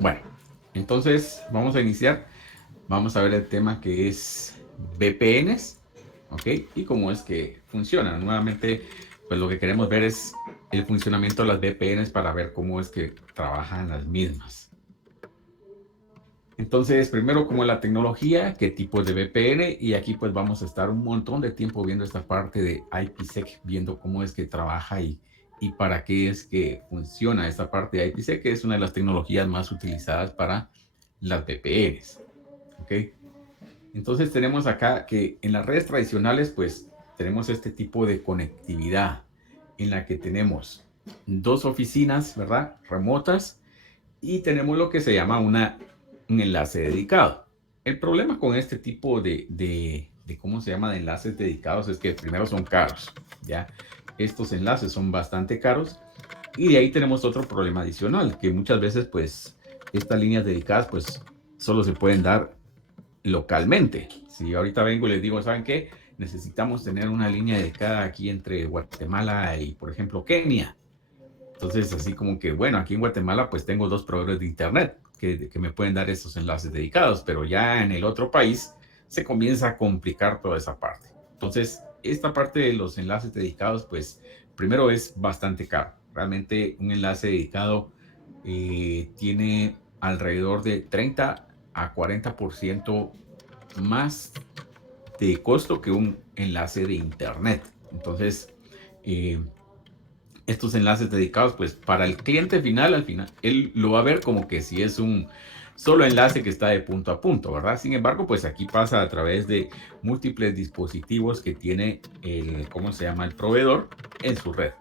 Bueno, entonces vamos a iniciar. Vamos a ver el tema que es VPNs, ¿ok? Y cómo es que funcionan. Nuevamente, pues lo que queremos ver es el funcionamiento de las VPNs para ver cómo es que trabajan las mismas. Entonces, primero, cómo es la tecnología, qué tipos de VPN, y aquí pues vamos a estar un montón de tiempo viendo esta parte de IPsec, viendo cómo es que trabaja y para qué es que funciona esta parte de IPsec, que es una de las tecnologías más utilizadas para las VPNs, ¿ok? Entonces tenemos acá que en las redes tradicionales pues tenemos este tipo de conectividad en la que tenemos dos oficinas, ¿verdad? Remotas, y tenemos lo que se llama un enlace dedicado. El problema con este tipo ¿cómo se llama? De enlaces dedicados es que primero son caros, ¿ya? Estos enlaces son bastante caros y de ahí tenemos otro problema adicional, que muchas veces pues estas líneas dedicadas pues solo se pueden dar localmente. Si ahorita vengo y les digo, ¿saben qué? Necesitamos tener una línea dedicada aquí entre Guatemala y, por ejemplo, Kenia. Entonces, así como que, bueno, aquí en Guatemala pues tengo dos proveedores de internet que me pueden dar esos enlaces dedicados, pero ya en el otro país se comienza a complicar toda esa parte. Entonces, esta parte de los enlaces dedicados, pues primero es bastante caro. Realmente un enlace dedicado tiene alrededor de 30 a 40% más de costo que un enlace de internet. Entonces, eh, estos enlaces dedicados, pues para el cliente final, al final, él lo va a ver como que si es un solo enlace que está de punto a punto, ¿verdad? Sin embargo, pues aquí pasa a través de múltiples dispositivos que tiene ¿cómo se llama? El proveedor en su red.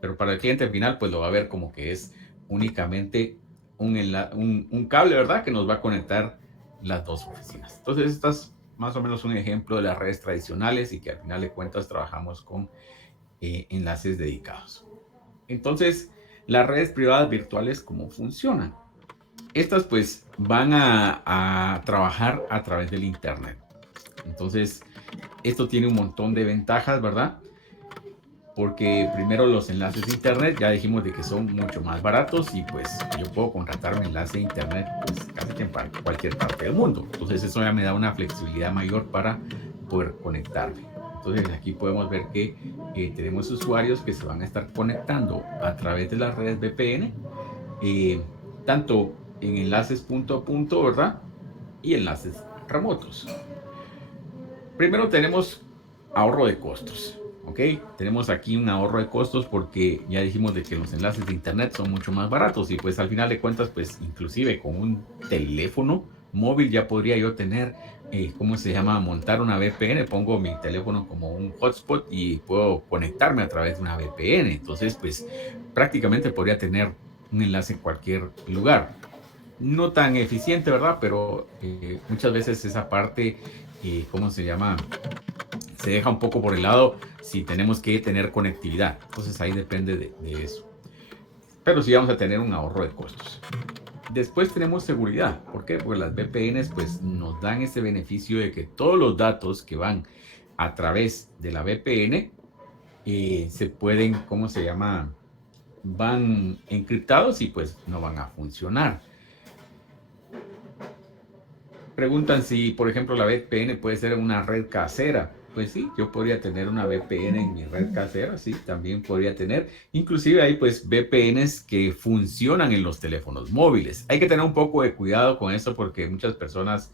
Pero para el cliente final, pues lo va a ver como que es únicamente un cable, ¿verdad? Que nos va a conectar las dos oficinas. Entonces, esta es más o menos un ejemplo de las redes tradicionales y que al final de cuentas trabajamos con enlaces dedicados. Entonces, las redes privadas virtuales, ¿cómo funcionan? Estas pues van a trabajar a través del Internet. Entonces, esto tiene un montón de ventajas, ¿verdad? Porque primero los enlaces de Internet, ya dijimos de que son mucho más baratos y pues yo puedo contratar un enlace de Internet pues casi que en cualquier parte del mundo. Entonces, eso ya me da una flexibilidad mayor para poder conectarme. Entonces, aquí podemos ver que tenemos usuarios que se van a estar conectando a través de las redes VPN, tanto en enlaces punto a punto, ¿verdad? Y enlaces remotos. Primero tenemos ahorro de costos, ¿ok? Tenemos aquí un ahorro de costos porque ya dijimos de que los enlaces de internet son mucho más baratos y pues al final de cuentas, pues inclusive con un teléfono móvil ya podría yo tener, ¿cómo se llama? Montar una VPN, pongo mi teléfono como un hotspot y puedo conectarme a través de una VPN. Entonces, pues prácticamente podría tener un enlace en cualquier lugar. No tan eficiente, ¿verdad? Pero muchas veces esa parte, ¿cómo se llama? Se deja un poco por el lado si tenemos que tener conectividad. Entonces ahí depende de eso. Pero sí vamos a tener un ahorro de costos. Después tenemos seguridad. ¿Por qué? Porque las VPNs pues nos dan ese beneficio de que todos los datos que van a través de la VPN se pueden, ¿cómo se llama? Van encriptados y pues no van a funcionar. Preguntan si, por ejemplo, la VPN puede ser una red casera. Pues sí, yo podría tener una VPN en mi red casera, sí, también podría tener. Inclusive hay pues VPNs que funcionan en los teléfonos móviles. Hay que tener un poco de cuidado con esto porque muchas personas,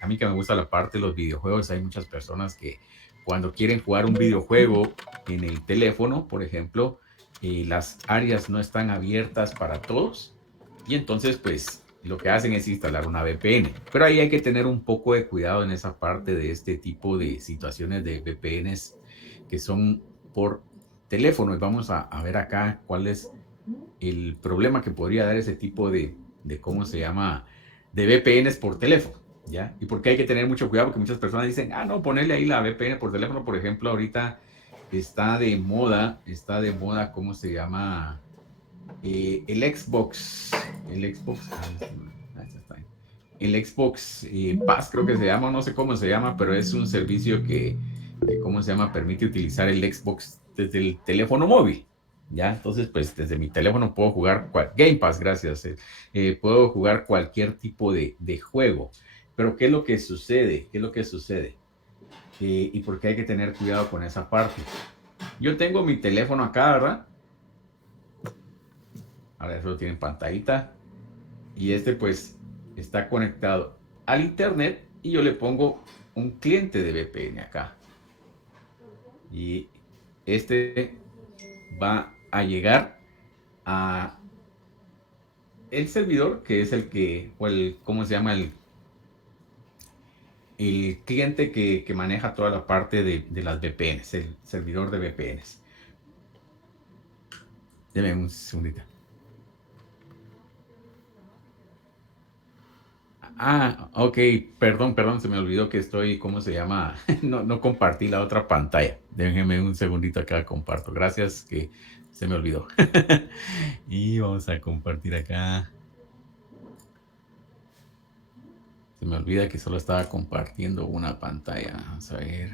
a mí que me gusta la parte de los videojuegos, hay muchas personas que cuando quieren jugar un videojuego en el teléfono, por ejemplo, las áreas no están abiertas para todos y entonces, pues, lo que hacen es instalar una VPN. Pero ahí hay que tener un poco de cuidado en esa parte de este tipo de situaciones de VPNs que son por teléfono. Y vamos a ver acá cuál es el problema que podría dar ese tipo ¿cómo se llama? De VPNs por teléfono, ¿ya? Y porque hay que tener mucho cuidado porque muchas personas dicen, ah, no, ponerle ahí la VPN por teléfono, por ejemplo, ahorita está de moda, ¿cómo se llama? El Xbox, el Xbox Pass creo que se llama, no sé cómo se llama, pero es un servicio ¿cómo se llama? Permite utilizar el Xbox desde el teléfono móvil. ¿ya? Entonces, pues desde mi teléfono puedo jugar Game Pass, gracias. Puedo jugar cualquier tipo de juego. Pero ¿qué es lo que sucede? ¿Qué es lo que sucede? Y por qué hay que tener cuidado con esa parte. Yo tengo mi teléfono acá, ¿verdad? Ahora eso tiene pantallita. Y este pues está conectado al internet y yo le pongo un cliente de VPN acá. Y este va a llegar a el servidor que es el que, o el, ¿cómo se llama? El cliente que maneja toda la parte de las VPNs, el servidor de VPNs. Deme un segundito. Ah, ok, perdón, se me olvidó que estoy, ¿cómo se llama? No compartí la otra pantalla. Déjenme un segundito acá, comparto. Gracias, que se me olvidó. Y vamos a compartir acá. Se me olvida que solo estaba compartiendo una pantalla. Vamos a ver.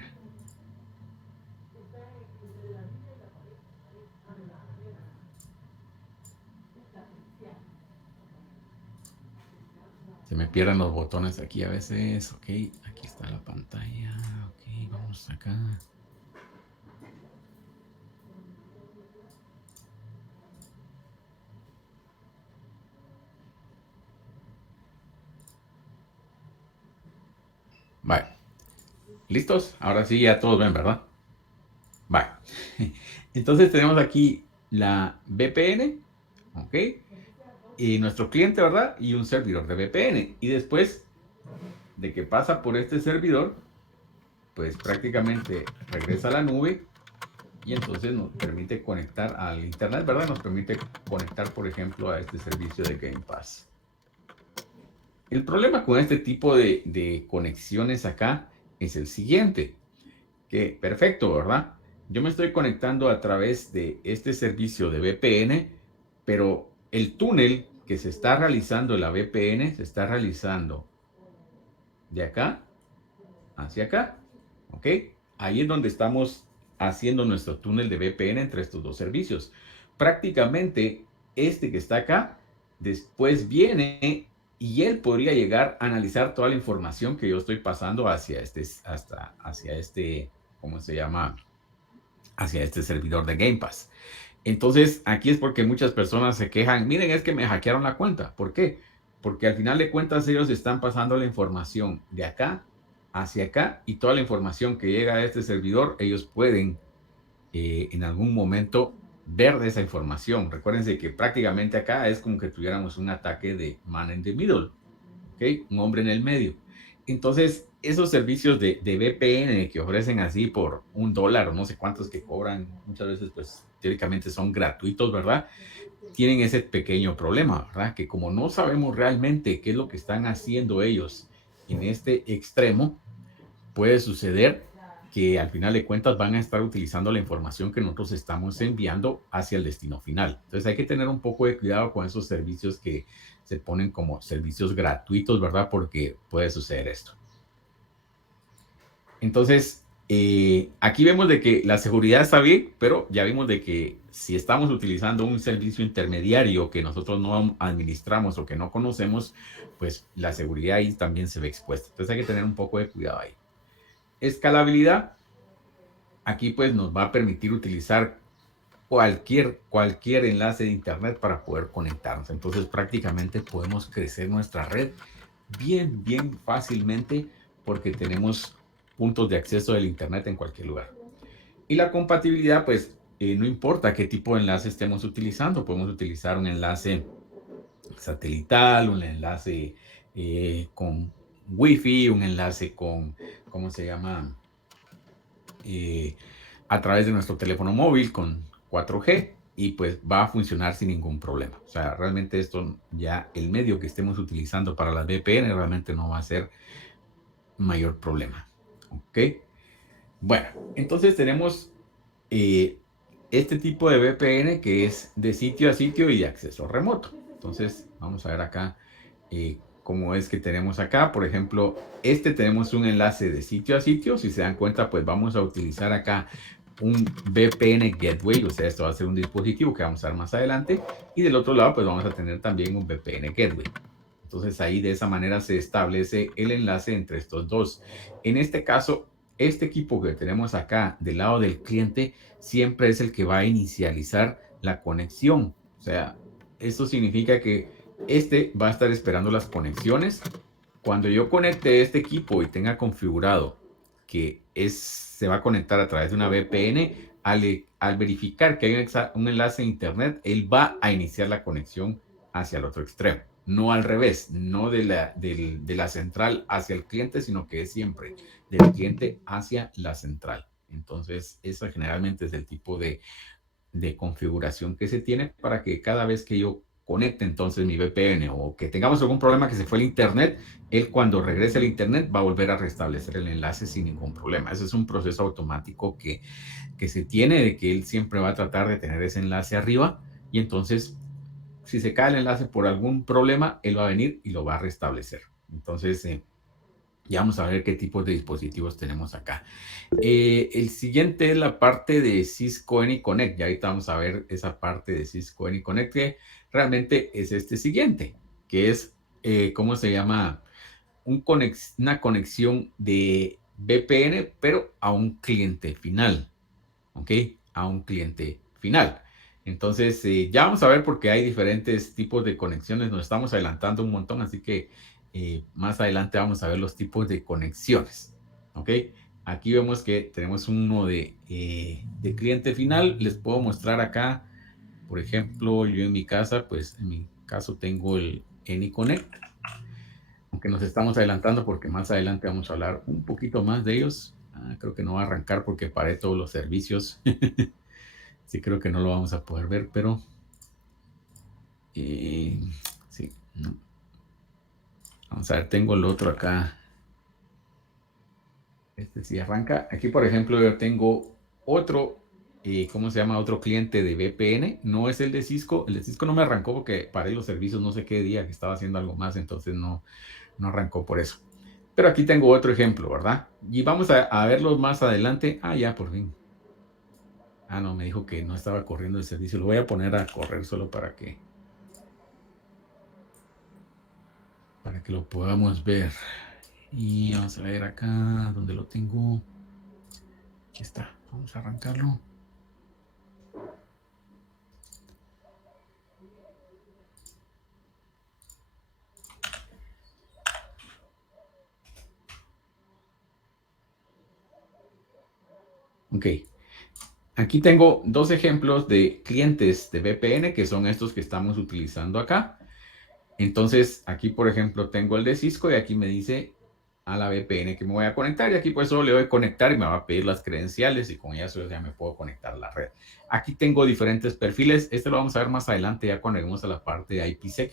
Se me pierden los botones aquí a veces. Ok, aquí está la pantalla. Ok, vamos acá. Vale. ¿Listos? Ahora sí, ya todos ven, ¿verdad? Vale. Entonces tenemos aquí la VPN, ¿ok? Y nuestro cliente, ¿verdad? Y un servidor de VPN. Y después de que pasa por este servidor, pues prácticamente regresa a la nube y entonces nos permite conectar al internet, ¿verdad? Nos permite conectar, por ejemplo, a este servicio de Game Pass. El problema con este tipo de conexiones acá es el siguiente, que perfecto, ¿verdad? Yo me estoy conectando a través de este servicio de VPN, pero el túnel que se está realizando en la VPN se está realizando de acá hacia acá, ¿ok? Ahí es donde estamos haciendo nuestro túnel de VPN entre estos dos servicios. Prácticamente este que está acá, después viene y él podría llegar a analizar toda la información que yo estoy pasando hacia hacia este, ¿cómo se llama? Hacia este servidor de Game Pass. Entonces, aquí es porque muchas personas se quejan, miren, es que me hackearon la cuenta. ¿Por qué? Porque al final de cuentas ellos están pasando la información de acá hacia acá y toda la información que llega a este servidor, ellos pueden en algún momento ver de esa información. Recuérdense que prácticamente acá es como que tuviéramos un ataque de man in the middle, ¿ok? Un hombre en el medio. Entonces, esos servicios de VPN que ofrecen así por $1 o no sé cuántos que cobran, muchas veces pues teóricamente son gratuitos, ¿verdad? Tienen ese pequeño problema, ¿verdad? Que como no sabemos realmente qué es lo que están haciendo ellos en este extremo, puede suceder que al final de cuentas van a estar utilizando la información que nosotros estamos enviando hacia el destino final. Entonces hay que tener un poco de cuidado con esos servicios que se ponen como servicios gratuitos, ¿verdad? Porque puede suceder esto. Entonces, aquí vemos de que la seguridad está bien, pero ya vimos de que si estamos utilizando un servicio intermediario que nosotros no administramos o que no conocemos, pues la seguridad ahí también se ve expuesta. Entonces hay que tener un poco de cuidado ahí. Escalabilidad, aquí pues nos va a permitir utilizar cualquier enlace de internet para poder conectarnos. Entonces prácticamente podemos crecer nuestra red bien fácilmente porque tenemos puntos de acceso del internet en cualquier lugar. Y la compatibilidad, pues no importa qué tipo de enlace estemos utilizando, podemos utilizar un enlace satelital, un enlace con Wi-Fi, un enlace con, ¿cómo se llama? eh, a través de nuestro teléfono móvil con 4G y pues va a funcionar sin ningún problema. O sea, realmente esto ya el medio que estemos utilizando para las VPN realmente no va a ser mayor problema. ¿Ok? Bueno, entonces tenemos eh, este tipo de VPN que es de sitio a sitio y de acceso remoto. Entonces, vamos a ver acá cómo es que tenemos acá. Por ejemplo, este tenemos un enlace de sitio a sitio. Si se dan cuenta, pues vamos a utilizar acá un VPN Gateway, o sea, esto va a ser un dispositivo que vamos a ver más adelante, y del otro lado pues vamos a tener también un VPN Gateway. Entonces ahí de esa manera se establece el enlace entre estos dos. En este caso, este equipo que tenemos acá del lado del cliente siempre es el que va a inicializar la conexión. O sea, esto significa que este va a estar esperando las conexiones. Cuando yo conecte este equipo y tenga configurado que se va a conectar a través de una VPN, al verificar que hay un enlace a internet, él va a iniciar la conexión hacia el otro extremo. No al revés, no de la central hacia el cliente, sino que es siempre del cliente hacia la central. Entonces, eso generalmente es el tipo de configuración que se tiene para que cada vez que yo conecte entonces mi VPN o que tengamos algún problema que se fue el internet, él cuando regrese al internet va a volver a restablecer el enlace sin ningún problema. Ese es un proceso automático que se tiene, de que él siempre va a tratar de tener ese enlace arriba, y entonces si se cae el enlace por algún problema, él va a venir y lo va a restablecer. Entonces, ya vamos a ver qué tipos de dispositivos tenemos acá. El siguiente es la parte de Cisco AnyConnect. Ya ahorita vamos a ver esa parte de Cisco AnyConnect, que realmente es este siguiente, que es, ¿cómo se llama? Una conexión de VPN, pero a un cliente final. ¿Ok? A un cliente final. Entonces, ya vamos a ver porque hay diferentes tipos de conexiones. Nos estamos adelantando un montón, así que más adelante vamos a ver los tipos de conexiones. ¿Ok? Aquí vemos que tenemos uno de cliente final. Les puedo mostrar acá, por ejemplo, yo en mi casa, pues en mi caso tengo el AnyConnect, aunque nos estamos adelantando porque más adelante vamos a hablar un poquito más de ellos. Creo que no va a arrancar porque paré todos los servicios. Sí, creo que no lo vamos a poder ver, pero sí, no. Vamos a ver, tengo el otro acá. Este sí arranca. Aquí, por ejemplo, yo tengo otro, ¿cómo se llama? Otro cliente de VPN. No es el de Cisco. El de Cisco no me arrancó porque paré los servicios no sé qué día que estaba haciendo algo más, entonces no arrancó por eso. Pero aquí tengo otro ejemplo, ¿verdad? Y vamos a verlos más adelante. Ya, por fin. No, me dijo que no estaba corriendo el servicio. Lo voy a poner a correr solo para que lo podamos ver. Y vamos a ver acá donde lo tengo. Aquí está. Vamos a arrancarlo. Ok. Aquí tengo dos ejemplos de clientes de VPN que son estos que estamos utilizando acá. Entonces, aquí, por ejemplo, tengo el de Cisco y aquí me dice a la VPN que me voy a conectar, y aquí pues solo le doy conectar y me va a pedir las credenciales y con eso ya me puedo conectar a la red. Aquí tengo diferentes perfiles. Este lo vamos a ver más adelante ya cuando lleguemos a la parte de IPsec,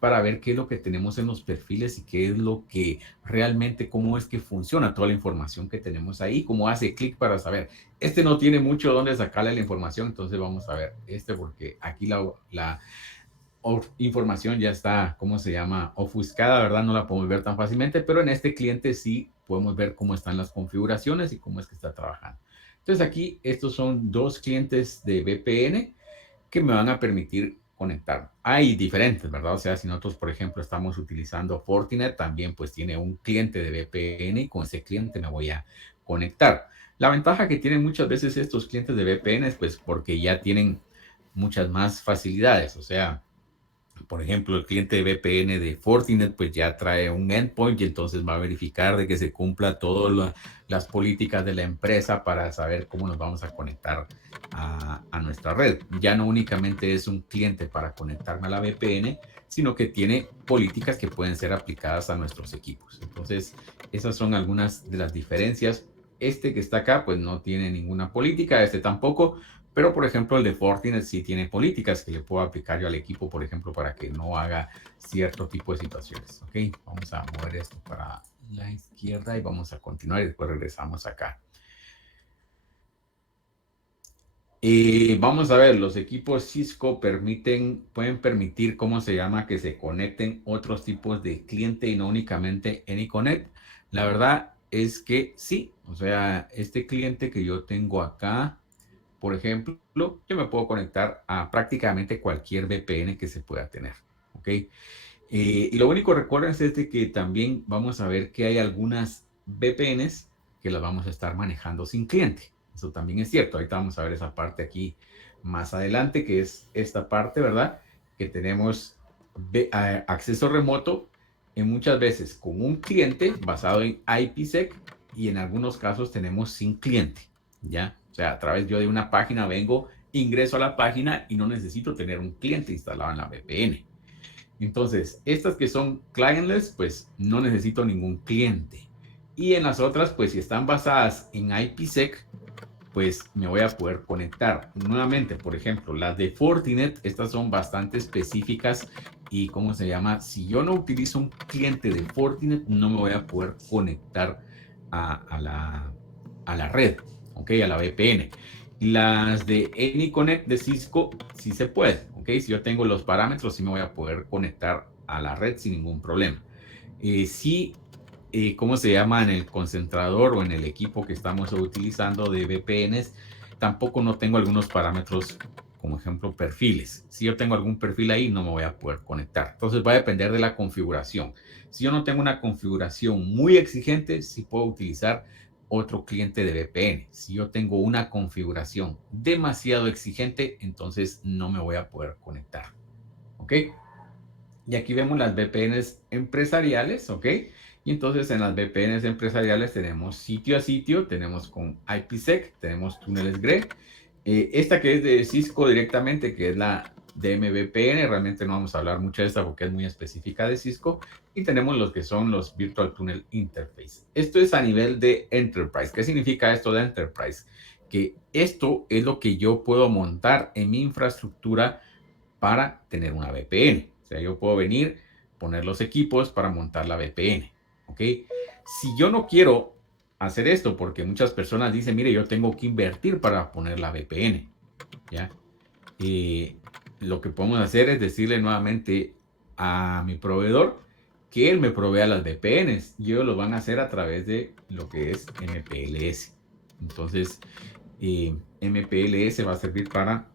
para ver qué es lo que tenemos en los perfiles y qué es lo que realmente, cómo es que funciona toda la información que tenemos ahí, cómo hace clic para saber. Este no tiene mucho donde sacarle la información, entonces vamos a ver este porque aquí la información ya está, ¿cómo se llama? Ofuscada, ¿verdad? No la podemos ver tan fácilmente, pero en este cliente sí podemos ver cómo están las configuraciones y cómo es que está trabajando. Entonces aquí estos son dos clientes de VPN que me van a permitir conectar. Hay diferentes, ¿verdad? O sea, si nosotros, por ejemplo, estamos utilizando Fortinet, también pues tiene un cliente de VPN y con ese cliente me voy a conectar. La ventaja que tienen muchas veces estos clientes de VPN es pues porque ya tienen muchas más facilidades. O sea, por ejemplo, el cliente de VPN de Fortinet pues ya trae un endpoint y entonces va a verificar de que se cumpla todas las políticas de la empresa para saber cómo nos vamos a conectar a nuestra red. Ya no únicamente es un cliente para conectarme a la VPN, sino que tiene políticas que pueden ser aplicadas a nuestros equipos. Entonces, esas son algunas de las diferencias. Este que está acá pues no tiene ninguna política, este tampoco. Pero, por ejemplo, el de Fortinet sí tiene políticas que le puedo aplicar yo al equipo, por ejemplo, para que no haga cierto tipo de situaciones. Ok, vamos a mover esto para la izquierda y vamos a continuar y después regresamos acá. Vamos a ver, los equipos Cisco pueden permitir, ¿cómo se llama? Que se conecten otros tipos de cliente y no únicamente AnyConnect. La verdad es que sí, o sea, este cliente que yo tengo acá, por ejemplo, yo me puedo conectar a prácticamente cualquier VPN que se pueda tener, ¿ok? Y lo único, recuerden, es de que también vamos a ver que hay algunas VPNs que las vamos a estar manejando sin cliente. Eso también es cierto. Ahorita vamos a ver esa parte aquí más adelante, que es esta parte, ¿verdad? Que tenemos acceso remoto en muchas veces con un cliente basado en IPsec y en algunos casos tenemos sin cliente, ¿ya? O sea, a través yo de una página vengo, ingreso a la página y no necesito tener un cliente instalado en la VPN. Entonces, estas que son clientless, pues no necesito ningún cliente. Y en las otras, pues si están basadas en IPsec, pues me voy a poder conectar. Nuevamente, por ejemplo, las de Fortinet, estas son bastante específicas y ¿cómo se llama? Si yo no utilizo un cliente de Fortinet, no me voy a poder conectar a la red, ¿ok? A la VPN. Las de AnyConnect de Cisco sí se puede, ¿ok? Si yo tengo los parámetros, sí me voy a poder conectar a la red sin ningún problema. Sí, ¿cómo se llama? En el concentrador o en el equipo que estamos utilizando de VPNs, tampoco no tengo algunos parámetros, como ejemplo, perfiles. Si yo tengo algún perfil ahí, no me voy a poder conectar. Entonces va a depender de la configuración. Si yo no tengo una configuración muy exigente, sí puedo utilizar otro cliente de VPN. Si yo tengo una configuración demasiado exigente, entonces no me voy a poder conectar. ¿Ok? Y aquí vemos las VPNs empresariales, ¿ok? Y entonces en las VPNs empresariales tenemos sitio a sitio, tenemos con IPsec, tenemos túneles GRE. Esta que es de Cisco directamente, que es la DMVPN, realmente no vamos a hablar mucho de esta porque es muy específica de Cisco. Y tenemos los que son los Virtual Tunnel Interface. Esto es a nivel de Enterprise. ¿Qué significa esto de Enterprise? Que esto es lo que yo puedo montar en mi infraestructura para tener una VPN. O sea, yo puedo venir, poner los equipos para montar la VPN. ¿Ok? Si yo no quiero hacer esto, porque muchas personas dicen, mire, yo tengo que invertir para poner la VPN. ¿Ya? Y lo que podemos hacer es decirle nuevamente a mi proveedor que él me provea las VPNs y ellos lo van a hacer a través de lo que es MPLS. Entonces, MPLS va a servir para,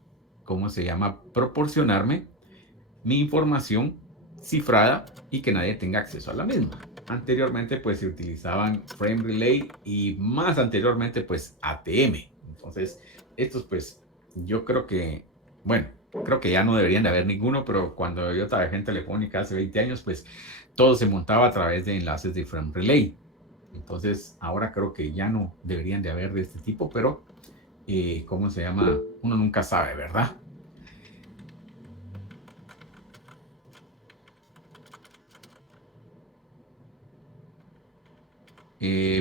¿cómo se llama? Proporcionarme mi información cifrada y que nadie tenga acceso a la misma. Anteriormente pues se utilizaban Frame Relay y más anteriormente pues ATM. Entonces estos pues yo creo que, bueno, creo que ya no deberían de haber ninguno, pero cuando yo trabajé en Telefónica hace 20 años pues todo se montaba a través de enlaces de Frame Relay. Entonces ahora creo que ya no deberían de haber de este tipo, pero ¿cómo se llama? Uno nunca sabe, ¿verdad?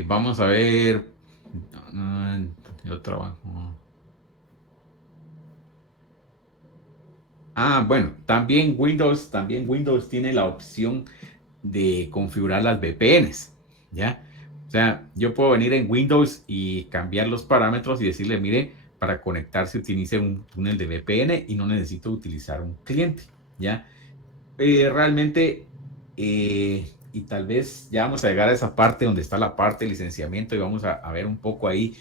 Vamos a ver. ah, yo trabajo. Bueno, también Windows tiene la opción de configurar las VPNs, ¿ya? O sea, yo puedo venir en Windows y cambiar los parámetros y decirle, mire, para conectarse utilice un túnel de VPN y no necesito utilizar un cliente, ¿ya? Realmente, y tal vez ya vamos a llegar a esa parte donde está la parte de licenciamiento y vamos a ver un poco ahí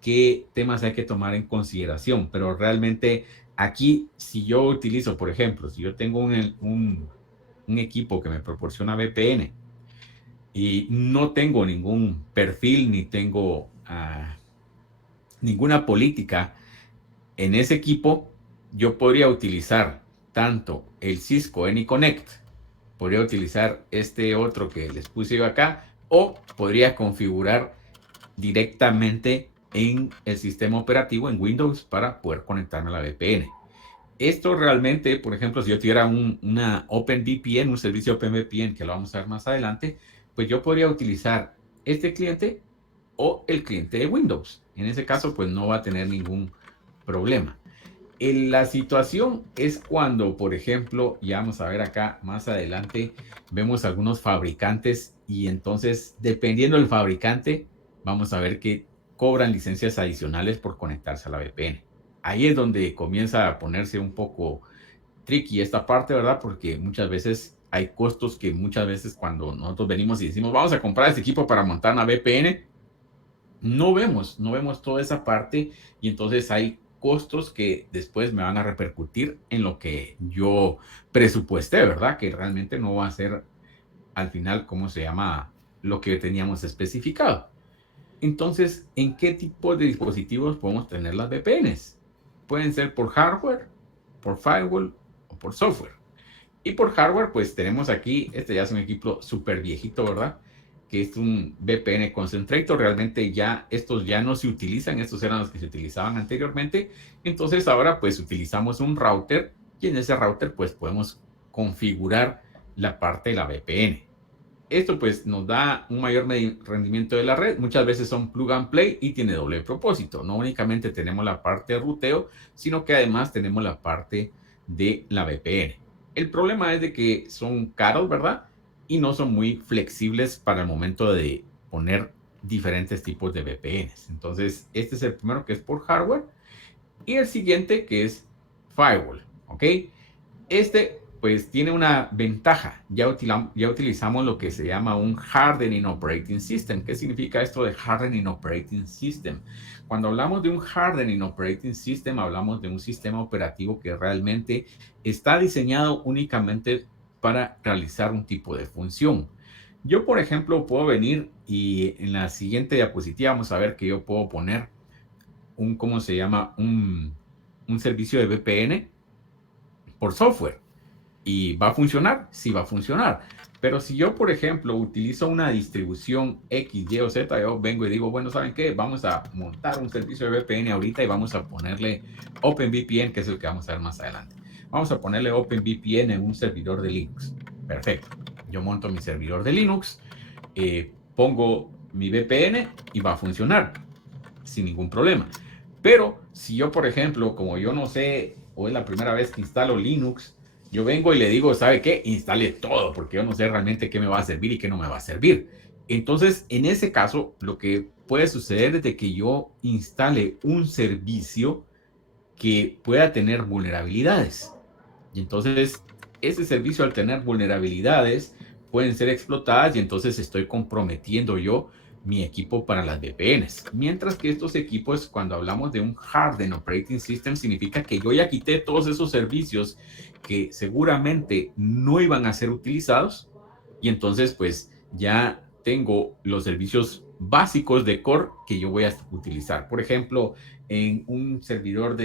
qué temas hay que tomar en consideración, pero realmente aquí, si yo utilizo, por ejemplo, si yo tengo un equipo que me proporciona VPN y no tengo ningún perfil ni tengo ninguna política en ese equipo, yo podría utilizar tanto el Cisco AnyConnect, podría utilizar este otro que les puse yo acá, o podría configurar directamente en el sistema operativo en Windows para poder conectarme a la VPN. Esto realmente, por ejemplo, si yo tuviera una OpenVPN, un servicio OpenVPN, que lo vamos a ver más adelante, pues yo podría utilizar este cliente o el cliente de Windows. En ese caso, pues no va a tener ningún problema. La situación es cuando, por ejemplo, ya vamos a ver acá más adelante, vemos algunos fabricantes y entonces, dependiendo del fabricante, vamos a ver que cobran licencias adicionales por conectarse a la VPN. Ahí es donde comienza a ponerse un poco tricky esta parte, ¿verdad? Porque muchas veces hay costos que muchas veces cuando nosotros venimos y decimos, vamos a comprar este equipo para montar una VPN, no vemos toda esa parte y entonces hay costos que después me van a repercutir en lo que yo presupuesté, ¿verdad? Que realmente no va a ser al final, ¿cómo se llama? Lo que teníamos especificado. Entonces, ¿en qué tipo de dispositivos podemos tener las VPNs? Pueden ser por hardware, por firewall o por software. Y por hardware, pues tenemos aquí, este ya es un equipo súper viejito, ¿verdad? Que es un VPN Concentrator. Realmente ya estos ya no se utilizan, estos eran los que se utilizaban anteriormente. Entonces ahora pues utilizamos un router y en ese router pues podemos configurar la parte de la VPN. Esto pues nos da un mayor rendimiento de la red. Muchas veces son plug and play y tiene doble propósito. No únicamente tenemos la parte de ruteo, sino que además tenemos la parte de la VPN. El problema es de que son caros, ¿verdad? Y no son muy flexibles para el momento de poner diferentes tipos de VPNs. Entonces, este es el primero que es por hardware y el siguiente que es firewall, ¿ok? Este, pues, tiene una ventaja. Ya utilizamos lo que se llama un Hardening Operating System. ¿Qué significa esto de Hardening Operating System? Cuando hablamos de un Hardening Operating System, hablamos de un sistema operativo que realmente está diseñado únicamente para realizar un tipo de función. Yo, por ejemplo, puedo venir y en la siguiente diapositiva vamos a ver que yo puedo poner un, ¿cómo se llama? Un servicio de VPN por software. ¿Y va a funcionar? Sí va a funcionar. Pero si yo, por ejemplo, utilizo una distribución X, Y o Z, yo vengo y digo, bueno, ¿saben qué? Vamos a montar un servicio de VPN ahorita y vamos a ponerle OpenVPN, que es el que vamos a ver más adelante. Vamos a ponerle OpenVPN en un servidor de Linux. Perfecto. Yo monto mi servidor de Linux, pongo mi VPN y va a funcionar sin ningún problema. Pero si yo, por ejemplo, como yo no sé o es la primera vez que instalo Linux, yo vengo y le digo, ¿sabe qué? Instale todo, porque yo no sé realmente qué me va a servir y qué no me va a servir. Entonces, en ese caso, lo que puede suceder es de que yo instale un servicio que pueda tener vulnerabilidades. Y entonces, ese servicio al tener vulnerabilidades pueden ser explotadas y entonces estoy comprometiendo yo mi equipo para las VPNs. Mientras que estos equipos, cuando hablamos de un Hardened Operating System, significa que yo ya quité todos esos servicios que seguramente no iban a ser utilizados y entonces pues ya tengo los servicios básicos de core que yo voy a utilizar. Por ejemplo, en un servidor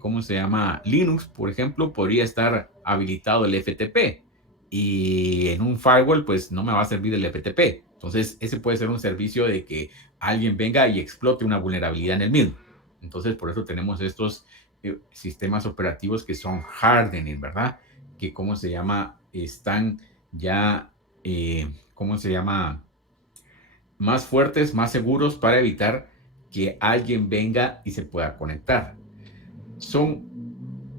¿cómo se llama? Linux, por ejemplo, podría estar habilitado el FTP y en un firewall, pues no me va a servir el FTP. Entonces, ese puede ser un servicio de que alguien venga y explote una vulnerabilidad en el mismo. Entonces, por eso tenemos estos sistemas operativos que son hardening, ¿verdad? Que, ¿cómo se llama? Están ya, ¿cómo se llama? Más fuertes, más seguros para evitar que alguien venga y se pueda conectar. Son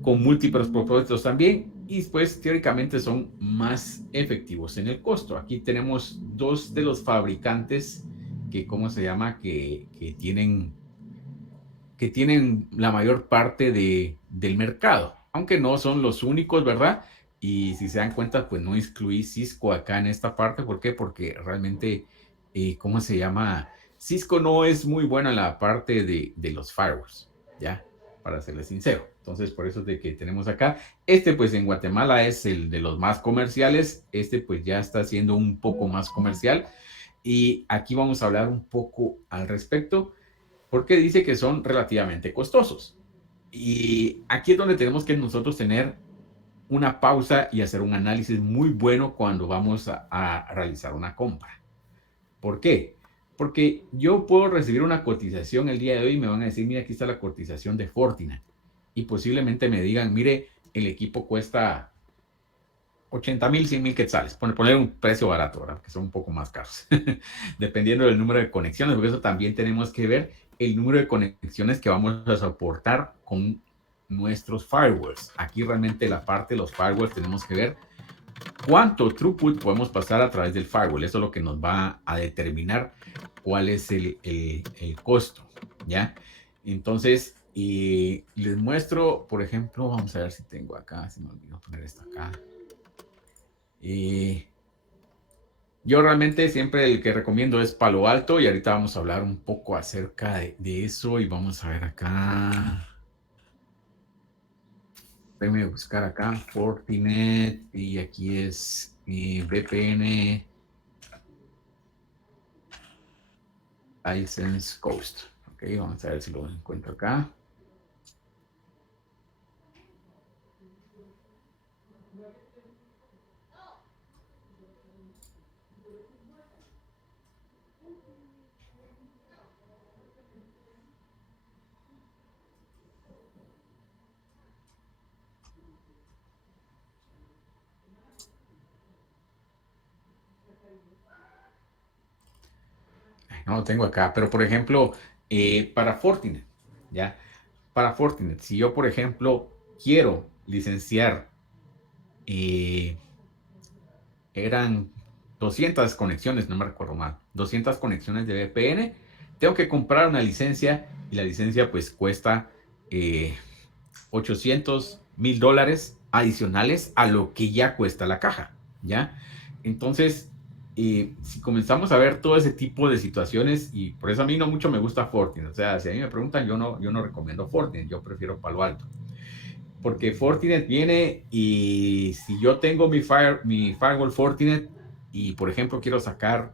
con múltiples propósitos también y pues teóricamente son más efectivos en el costo. Aquí tenemos dos de los fabricantes que, ¿cómo se llama? Que tienen la mayor parte del mercado, aunque no son los únicos, ¿verdad? Y si se dan cuenta, pues no incluí Cisco acá en esta parte. ¿Por qué? Porque realmente, ¿cómo se llama? Cisco no es muy buena en la parte de los firewalls, ¿ya? Para serles sincero. Entonces, por eso es de que tenemos acá. Este, pues en Guatemala es el de los más comerciales. Este, pues ya está siendo un poco más comercial. Y aquí vamos a hablar un poco al respecto porque dice que son relativamente costosos. Y aquí es donde tenemos que nosotros tener una pausa y hacer un análisis muy bueno cuando vamos a realizar una compra. ¿Por qué? Porque yo puedo recibir una cotización el día de hoy y me van a decir, mira, aquí está la cotización de Fortinet. Y posiblemente me digan, mire, el equipo cuesta 80,000, 100,000 quetzales. Poner un precio barato, ¿verdad? Que son un poco más caros. Dependiendo del número de conexiones, porque eso también tenemos que ver el número de conexiones que vamos a soportar con nuestros firewalls. Aquí realmente la parte de los firewalls tenemos que ver cuánto throughput podemos pasar a través del firewall. Eso es lo que nos va a determinar cuál es el costo, ¿ya? Entonces, les muestro, por ejemplo, vamos a ver si tengo acá, si me olvidó poner esto acá. Yo realmente siempre el que recomiendo es Palo Alto y ahorita vamos a hablar un poco acerca de eso y vamos a ver acá. Déjame buscar acá Fortinet y aquí es VPN License Cost. Ok, vamos a ver si lo encuentro acá. No lo tengo acá, pero por ejemplo, para Fortinet, ¿ya? Para Fortinet, si yo, por ejemplo, quiero licenciar, eh, eran 200 conexiones, no me recuerdo mal, 200 conexiones de VPN, tengo que comprar una licencia y la licencia pues cuesta 800,000 dólares adicionales a lo que ya cuesta la caja, ¿ya? Entonces, si comenzamos a ver todo ese tipo de situaciones, y por eso a mí no mucho me gusta Fortinet, o sea, si a mí me preguntan, yo no recomiendo Fortinet, yo prefiero Palo Alto, porque Fortinet viene y si yo tengo mi firewall Fortinet y, por ejemplo, quiero sacar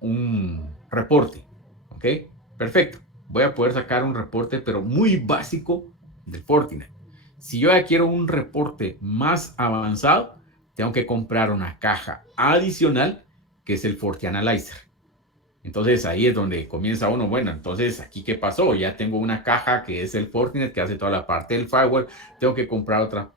un reporte, ¿ok? Perfecto. Voy a poder sacar un reporte, pero muy básico del Fortinet. Si yo ya quiero un reporte más avanzado, tengo que comprar una caja adicional que es el FortiAnalyzer. Entonces ahí es donde comienza uno, bueno, entonces aquí qué pasó, ya tengo una caja que es el Fortinet que hace toda la parte del firewall, tengo que comprar otra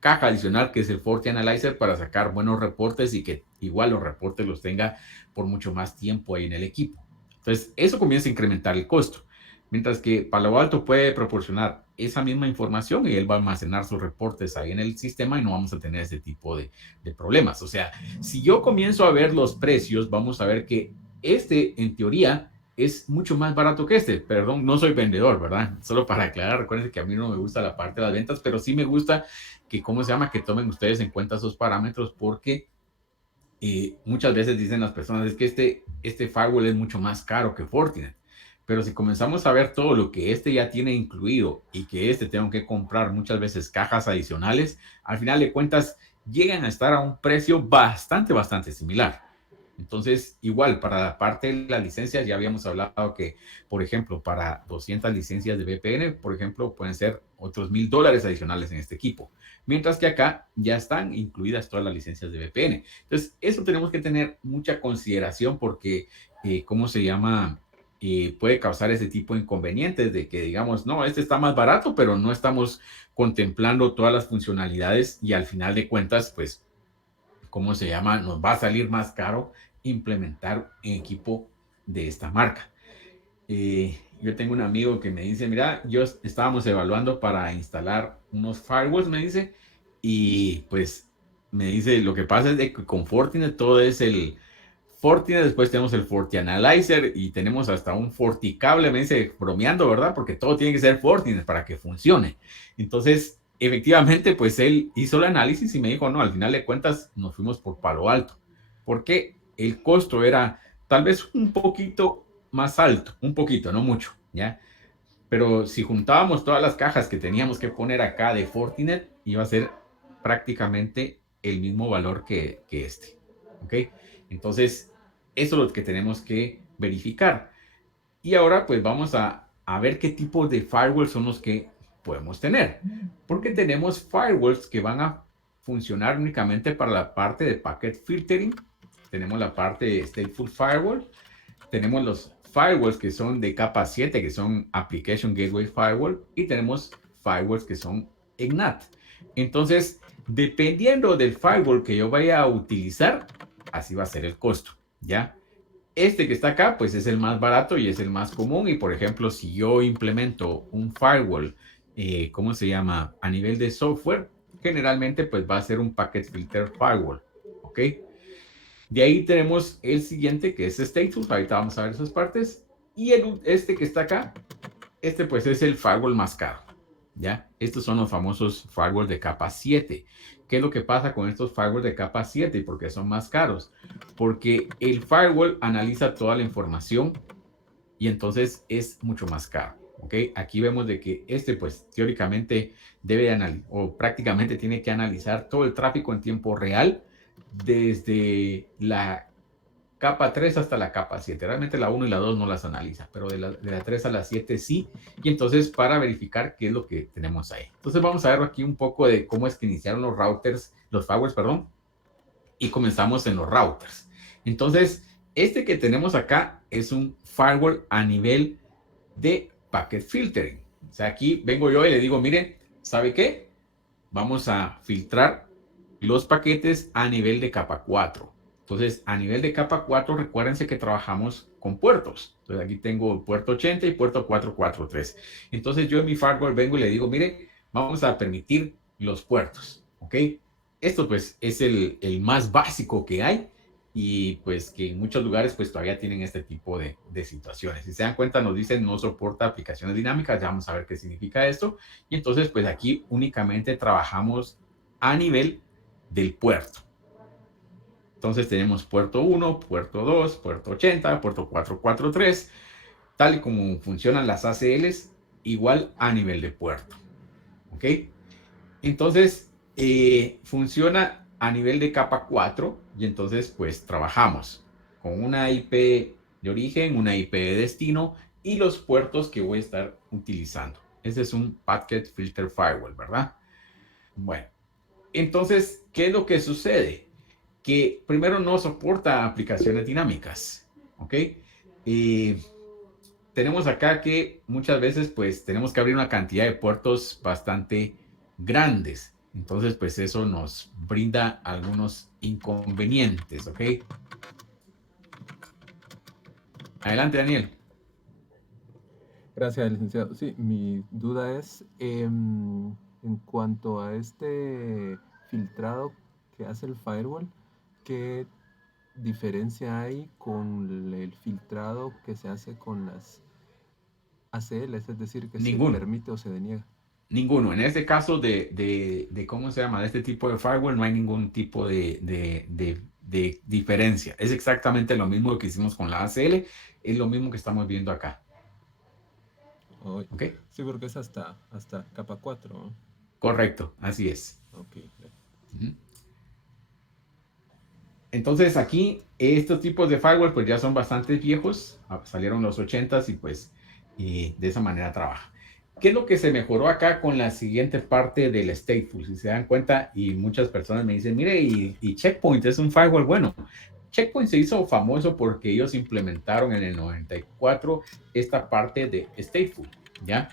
caja adicional que es el FortiAnalyzer para sacar buenos reportes y que igual los reportes los tenga por mucho más tiempo ahí en el equipo. Entonces, eso comienza a incrementar el costo. Mientras que Palo Alto puede proporcionar esa misma información y él va a almacenar sus reportes ahí en el sistema y no vamos a tener ese tipo de problemas. O sea, si yo comienzo a ver los precios, vamos a ver que en teoría, es mucho más barato que este. Perdón, no soy vendedor, ¿verdad? Solo para aclarar, recuerden que a mí no me gusta la parte de las ventas, pero sí me gusta que, ¿cómo se llama? Que tomen ustedes en cuenta esos parámetros porque muchas veces dicen las personas, es que este firewall es mucho más caro que Fortinet. Pero si comenzamos a ver todo lo que este ya tiene incluido y que este tengo que comprar muchas veces cajas adicionales, al final de cuentas llegan a estar a un precio bastante similar. Entonces, igual, para la parte de las licencias, ya habíamos hablado que, por ejemplo, para 200 licencias de VPN, por ejemplo, pueden ser otros $1,000 adicionales en este equipo. Mientras que acá ya están incluidas todas las licencias de VPN. Entonces, eso tenemos que tener mucha consideración porque, ¿cómo se llama? Puede causar ese tipo de inconvenientes de que digamos, no, este está más barato, pero no estamos contemplando todas las funcionalidades y al final de cuentas, pues, ¿cómo se llama? Nos va a salir más caro implementar un equipo de esta marca. Yo tengo un amigo que me dice, mira, estábamos evaluando para instalar unos firewalls, me dice, y pues me dice, lo que pasa es de que con Fortinet todo es el Fortinet, después tenemos el FortiAnalyzer y tenemos hasta un FortiCable, me dice, bromeando, ¿verdad? Porque todo tiene que ser Fortinet para que funcione. Entonces, efectivamente, pues él hizo el análisis y me dijo, no, al final de cuentas nos fuimos por Palo Alto, porque el costo era tal vez un poquito más alto, un poquito, no mucho, ¿ya? Pero si juntábamos todas las cajas que teníamos que poner acá de Fortinet, iba a ser prácticamente el mismo valor que este, ¿ok? Entonces, eso es lo que tenemos que verificar. Y ahora pues vamos a ver qué tipo de firewalls son los que podemos tener. Porque tenemos firewalls que van a funcionar únicamente para la parte de packet filtering. Tenemos la parte de stateful firewall. Tenemos los firewalls que son de capa 7, que son Application Gateway Firewall. Y tenemos firewalls que son EGNAT. Entonces, dependiendo del firewall que yo vaya a utilizar, así va a ser el costo, ¿ya? Este que está acá, pues es el más barato y es el más común. Y por ejemplo, si yo implemento un firewall, ¿cómo se llama? A nivel de software, generalmente pues va a ser un packet filter firewall, ¿ok? De ahí tenemos el siguiente que es Stateful. Ahorita vamos a ver esas partes. Y este que está acá, este pues es el firewall más caro, ¿ya? Estos son los famosos firewalls de capa 7. ¿Qué es lo que pasa con estos firewalls de capa 7? ¿Por qué son más caros? Porque el firewall analiza toda la información y entonces es mucho más caro. ¿ok? Aquí vemos de que pues teóricamente debe analizar o prácticamente tiene que analizar todo el tráfico en tiempo real desde la capa 3 hasta la capa 7. Realmente la uno y la 2 no las analiza, pero de la 3 a la 7 sí. Y entonces para verificar qué es lo que tenemos ahí. Entonces vamos a ver aquí un poco de cómo es que iniciaron los routers, los firewalls, perdón, y comenzamos en los routers. Entonces, que tenemos acá es un firewall a nivel de packet filtering. O sea, aquí vengo yo y le digo, miren, ¿sabe qué? Vamos a filtrar los paquetes a nivel de capa 4. Entonces, a nivel de capa 4, recuérdense que trabajamos con puertos. Entonces, aquí tengo el puerto 80 y puerto 443. Entonces, yo en mi firewall vengo y le digo, mire, vamos a permitir los puertos, ¿ok? Esto pues es el más básico que hay y pues que en muchos lugares pues todavía tienen este tipo de situaciones. Si se dan cuenta nos dicen no soporta aplicaciones dinámicas, ya vamos a ver qué significa esto. Y entonces pues aquí únicamente trabajamos a nivel del puerto. Entonces tenemos puerto 1, puerto 2, puerto 80, puerto 443, tal y como funcionan las ACLs, igual a nivel de puerto. ¿Ok? Entonces, funciona a nivel de capa 4 y entonces pues trabajamos con una IP de origen, una IP de destino y los puertos que voy a estar utilizando. Ese es un Packet Filter Firewall, ¿verdad? Bueno, entonces, ¿qué es lo que sucede? Que primero no soporta aplicaciones dinámicas, ¿ok? Y tenemos acá que muchas veces pues tenemos que abrir una cantidad de puertos bastante grandes. Entonces pues eso nos brinda algunos inconvenientes, ¿ok? Adelante, Daniel. Gracias, licenciado. Sí, mi duda es en cuanto a este filtrado que hace el firewall, ¿qué diferencia hay con el filtrado que se hace con las ACLs? Es decir, que se Ninguno, permite o se deniega. ninguno. En este caso de ¿cómo se llama? De este tipo de firewall no hay ningún tipo de diferencia. Es exactamente lo mismo que hicimos con la ACL, es lo mismo que estamos viendo acá, Oh, ¿ok? sí, porque es hasta capa 4, ¿no? Correcto, así es. Ok. Ujú. Entonces aquí estos tipos de firewall pues ya son bastante viejos, salieron los 80s y pues de esa manera trabaja. ¿Qué es lo que se mejoró acá con la siguiente parte del stateful? Si se dan cuenta y muchas personas me dicen, mire, y Checkpoint es un firewall bueno. Checkpoint se hizo famoso porque ellos implementaron en el 94 esta parte de stateful, ¿ya?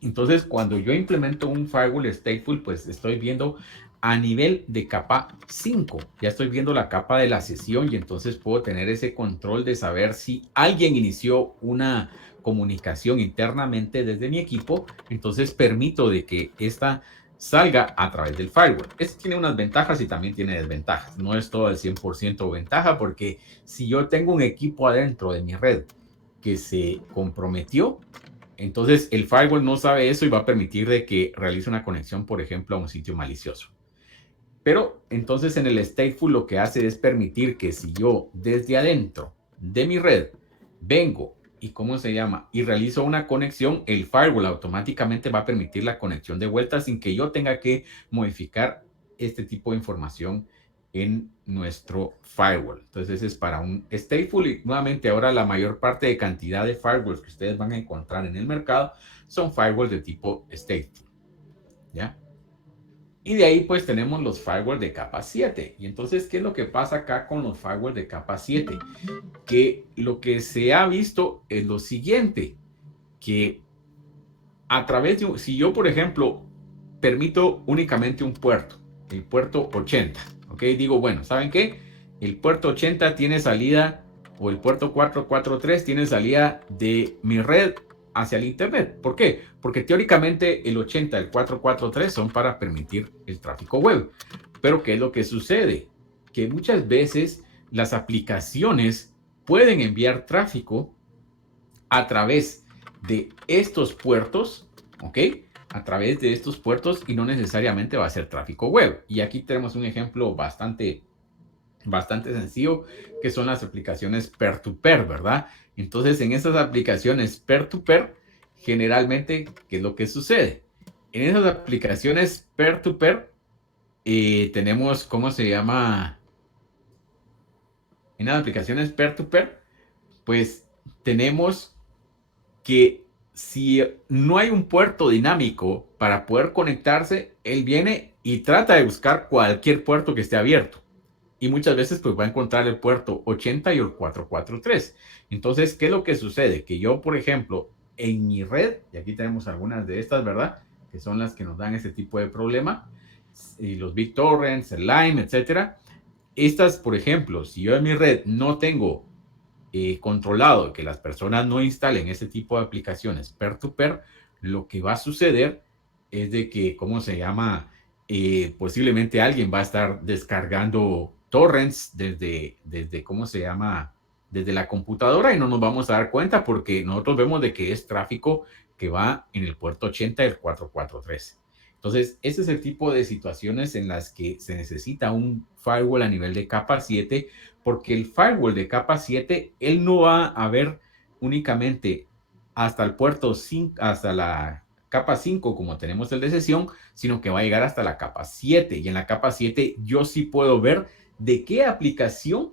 Entonces, cuando yo implemento un firewall stateful, pues estoy viendo a nivel de capa 5. Ya estoy viendo la capa de la sesión y entonces puedo tener ese control de saber si alguien inició una comunicación internamente desde mi equipo. Entonces, permito de que esta salga a través del firewall. Esto tiene unas ventajas y también tiene desventajas. No es todo el 100% ventaja porque si yo tengo un equipo adentro de mi red que se comprometió, entonces el firewall no sabe eso y va a permitir de que realice una conexión, por ejemplo, a un sitio malicioso. Pero entonces en el stateful lo que hace es permitir que si yo desde adentro de mi red vengo y cómo se llama y realizo una conexión, el firewall automáticamente va a permitir la conexión de vuelta sin que yo tenga que modificar este tipo de información en nuestro firewall. Entonces ese es para un stateful y nuevamente ahora la mayor parte de cantidad de firewalls que ustedes van a encontrar en el mercado son firewalls de tipo stateful, ¿ya? Y de ahí pues tenemos los firewalls de capa 7. Y entonces, ¿qué es lo que pasa acá con los firewalls de capa 7? Que lo que se ha visto es lo siguiente, que a través de, si yo por ejemplo permito únicamente un puerto, el puerto 80, ¿ok? Digo, bueno, ¿saben qué? El puerto 80 tiene salida, o el puerto 443 tiene salida de mi red hacia el Internet. ¿Por qué? Porque teóricamente el 80 y el 443 son para permitir el tráfico web. Pero ¿qué es lo que sucede? Que muchas veces las aplicaciones pueden enviar tráfico a través de estos puertos, ¿ok? A través de estos puertos y no necesariamente va a ser tráfico web. Y aquí tenemos un ejemplo bastante sencillo, que son las aplicaciones peer-to-peer, ¿verdad? Entonces, en estas aplicaciones peer-to-peer, generalmente, ¿qué es lo que sucede? En esas aplicaciones peer-to-peer, tenemos, ¿cómo se llama? En las aplicaciones peer-to-peer, pues tenemos que si no hay un puerto dinámico para poder conectarse, él viene y trata de buscar cualquier puerto que esté abierto. Y muchas veces pues va a encontrar el puerto 80 y el 443. Entonces, ¿qué es lo que sucede? Que yo, por ejemplo, en mi red, y aquí tenemos algunas de estas, ¿verdad? Que son las que nos dan ese tipo de problema, y los BitTorrents, el Lime, etcétera. Estas, por ejemplo, si yo en mi red no tengo controlado que las personas no instalen ese tipo de aplicaciones peer-to-peer, lo que va a suceder es de que, ¿cómo se llama? Posiblemente alguien va a estar descargando torrents ¿cómo se llama? Desde la computadora y no nos vamos a dar cuenta porque nosotros vemos de que es tráfico que va en el puerto 80 del 443. Entonces, ese es el tipo de situaciones en las que se necesita un firewall a nivel de capa 7 porque el firewall de capa 7, él no va a ver únicamente hasta el puerto 5, hasta la capa 5, como tenemos el de sesión, sino que va a llegar hasta la capa 7. Y en la capa 7 yo sí puedo ver de qué aplicación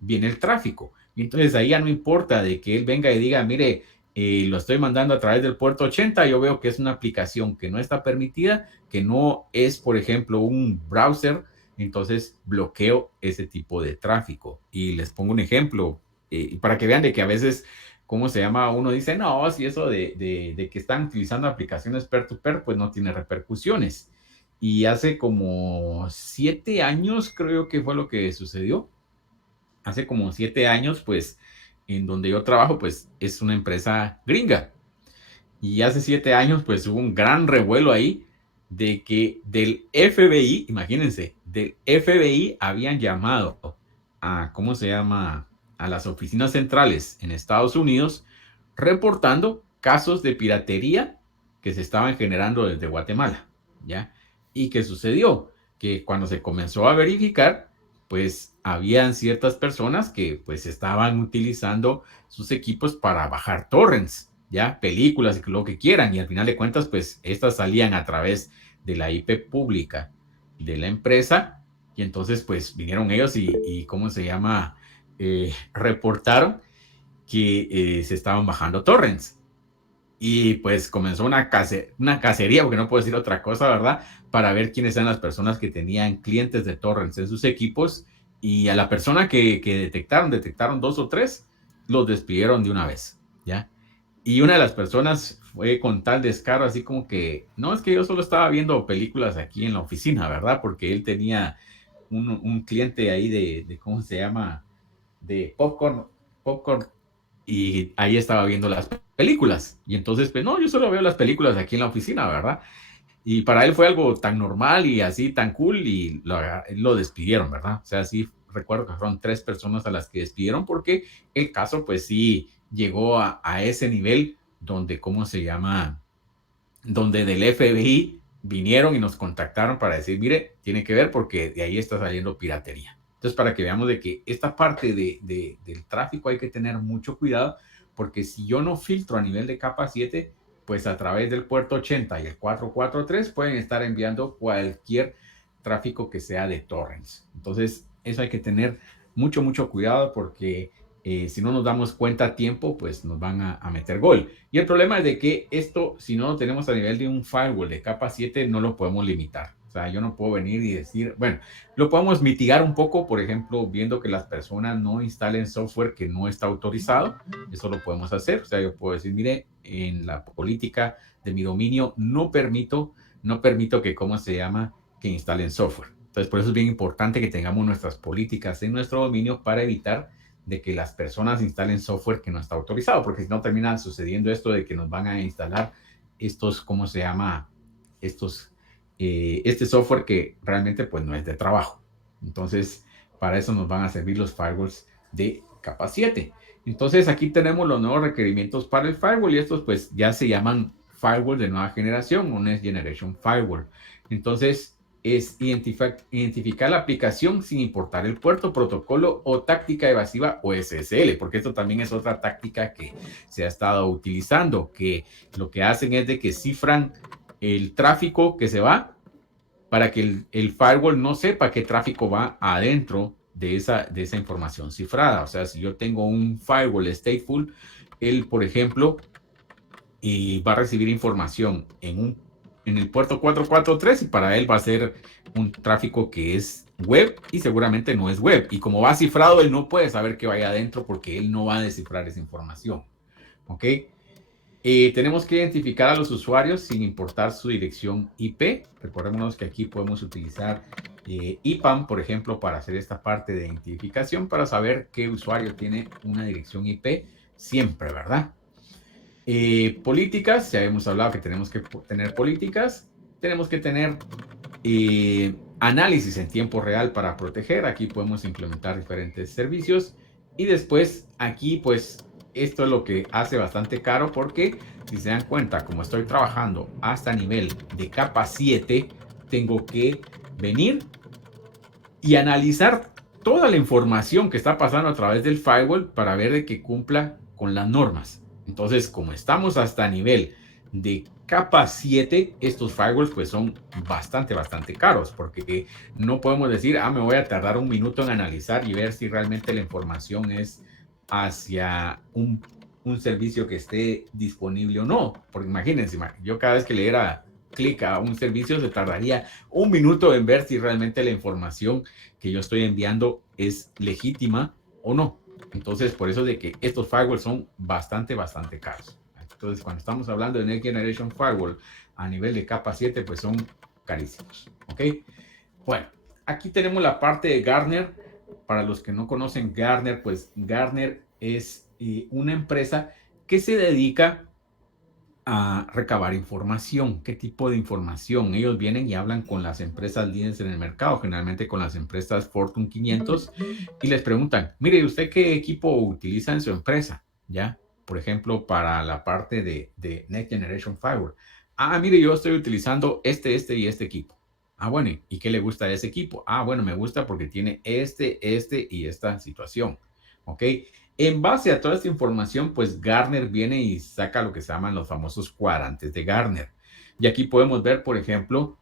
viene el tráfico. Y entonces ahí ya no importa de que él venga y diga, mire, lo estoy mandando a través del puerto 80, yo veo que es una aplicación que no está permitida, que no es, por ejemplo, un browser, entonces bloqueo ese tipo de tráfico. Y les pongo un ejemplo, para que vean de que a veces, ¿cómo se llama? Uno dice, no, si eso de que están utilizando aplicaciones peer-to-peer, pues no tiene repercusiones. Y hace como 7 años, creo que fue lo que sucedió. Hace como 7 años, pues, en donde yo trabajo, pues, es una empresa gringa. Y hace 7 años, pues hubo un gran revuelo ahí de que del FBI, imagínense, del FBI habían llamado a, ¿cómo se llama? A las oficinas centrales en Estados Unidos reportando casos de piratería que se estaban generando desde Guatemala, ¿ya? ¿Y qué sucedió? Que cuando se comenzó a verificar, pues habían ciertas personas que pues estaban utilizando sus equipos para bajar torrents, ya películas y lo que quieran, y al final de cuentas pues estas salían a través de la IP pública de la empresa, y entonces pues vinieron ellos y ¿cómo se llama? Reportaron que se estaban bajando torrents. Y pues comenzó una cacería, porque no puedo decir otra cosa, ¿verdad? Para ver quiénes eran las personas que tenían clientes de torrents en sus equipos. Y a la persona que detectaron dos o tres, los despidieron de una vez, ¿ya? Y una de las personas fue con tal descaro, así como que, no, es que yo solo estaba viendo películas aquí en la oficina, ¿verdad? Porque él tenía un cliente ahí ¿cómo se llama? De popcorn, y ahí estaba viendo las películas. Y entonces, pues no, yo solo veo las películas aquí en la oficina, ¿verdad? Y para él fue algo tan normal y así tan cool y lo despidieron, ¿verdad? O sea, sí recuerdo que fueron 3 personas a las que despidieron porque el caso, pues sí, llegó a ese nivel donde, ¿cómo se llama? Donde del FBI vinieron y nos contactaron para decir, mire, tiene que ver porque de ahí está saliendo piratería. Entonces, para que veamos de que esta parte del tráfico hay que tener mucho cuidado, porque si yo no filtro a nivel de capa 7, pues a través del puerto 80 y el 443 pueden estar enviando cualquier tráfico que sea de torrents. Entonces, eso hay que tener mucho cuidado porque si no nos damos cuenta a tiempo, pues nos van a meter gol. Y el problema es de que esto, si no lo tenemos a nivel de un firewall de capa 7, no lo podemos limitar. O sea, yo no puedo venir y decir, bueno, lo podemos mitigar un poco, por ejemplo, viendo que las personas no instalen software que no está autorizado. Eso lo podemos hacer. O sea, yo puedo decir, mire, en la política de mi dominio no permito que, ¿cómo se llama? Que instalen software. Entonces, por eso es bien importante que tengamos nuestras políticas en nuestro dominio para evitar de que las personas instalen software que no está autorizado, porque si no termina sucediendo esto de que nos van a instalar estos, ¿cómo se llama? Este software que realmente pues no es de trabajo. Entonces, para eso nos van a servir los firewalls de capa 7. Entonces, aquí tenemos los nuevos requerimientos para el firewall y estos pues ya se llaman firewall de nueva generación, o Next Generation Firewall. Entonces, es identificar la aplicación sin importar el puerto, protocolo o táctica evasiva o SSL, porque esto también es otra táctica que se ha estado utilizando, que lo que hacen es de que cifran el tráfico que se va para que el firewall no sepa qué tráfico va adentro de esa información cifrada. O sea, si yo tengo un firewall stateful, él, por ejemplo, va a recibir información en el puerto 443 y para él va a ser un tráfico que es web y seguramente no es web. Y como va cifrado, él no puede saber qué vaya adentro porque él no va a descifrar esa información. ¿Ok? Tenemos que identificar a los usuarios sin importar su dirección IP. Recordémonos que aquí podemos utilizar IPAM, por ejemplo, para hacer esta parte de identificación, para saber qué usuario tiene una dirección IP siempre, ¿verdad? Políticas, ya hemos hablado que tenemos que tener políticas. Tenemos que tener análisis en tiempo real para proteger. Aquí podemos implementar diferentes servicios. Y después aquí pues esto es lo que hace bastante caro porque si se dan cuenta, como estoy trabajando hasta nivel de capa 7, tengo que venir y analizar toda la información que está pasando a través del firewall para ver de que cumpla con las normas. Entonces, como estamos hasta nivel de capa 7, estos firewalls pues son bastante caros porque no podemos decir, me voy a tardar un minuto en analizar y ver si realmente la información es hacia un servicio que esté disponible o no. Porque imagínense, yo cada vez que le diera clic a un servicio se tardaría un minuto en ver si realmente la información que yo estoy enviando es legítima o no. Entonces, por eso es de que estos firewalls son bastante caros. Entonces, cuando estamos hablando de Next Generation Firewall a nivel de capa 7, pues son carísimos. ¿Ok? Bueno, aquí tenemos la parte de Gartner. Para los que no conocen Gartner, pues Gartner es una empresa que se dedica a recabar información. ¿Qué tipo de información? Ellos vienen y hablan con las empresas líderes en el mercado, generalmente con las empresas Fortune 500, y les preguntan, mire, ¿usted qué equipo utiliza en su empresa? ¿Ya? Por ejemplo, para la parte de Next Generation Firewall. Mire, yo estoy utilizando este y este equipo. Bueno, ¿y qué le gusta de ese equipo? Bueno, me gusta porque tiene este y esta situación. ¿Ok? En base a toda esta información, pues Gartner viene y saca lo que se llaman los famosos cuadrantes de Gartner. Y aquí podemos ver, por ejemplo,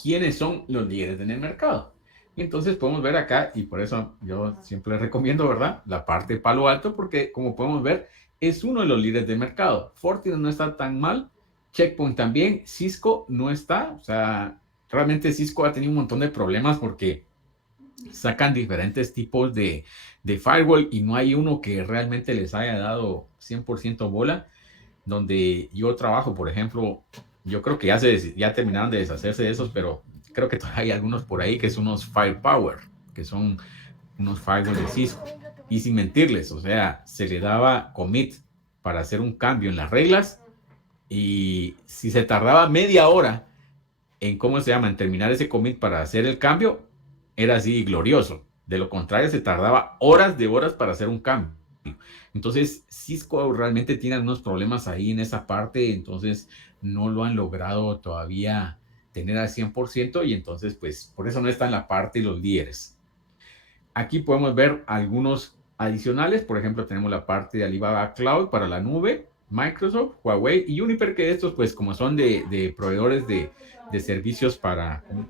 quiénes son los líderes en el mercado. Y entonces podemos ver acá, y por eso yo siempre recomiendo, ¿verdad? La parte de Palo Alto, porque como podemos ver, es uno de los líderes del mercado. Fortinet no está tan mal, Checkpoint también, Cisco no está, o sea, realmente Cisco ha tenido un montón de problemas porque sacan diferentes tipos de firewall y no hay uno que realmente les haya dado 100% bola. Donde yo trabajo, por ejemplo, yo creo que ya terminaron de deshacerse de esos, pero creo que todavía hay algunos por ahí que son unos Firepower, que son unos firewalls de Cisco. Y sin mentirles, o sea, se le daba commit para hacer un cambio en las reglas y si se tardaba media hora en cómo se llama, en terminar ese commit para hacer el cambio, era así glorioso. De lo contrario, se tardaba horas de horas para hacer un cambio. Entonces, Cisco realmente tiene unos problemas ahí en esa parte, entonces no lo han logrado todavía tener al 100% y entonces, pues, por eso no está en la parte de los líderes. Aquí podemos ver algunos adicionales, por ejemplo, tenemos la parte de Alibaba Cloud para la nube, Microsoft, Huawei y Juniper, que estos, pues, como son de proveedores de servicios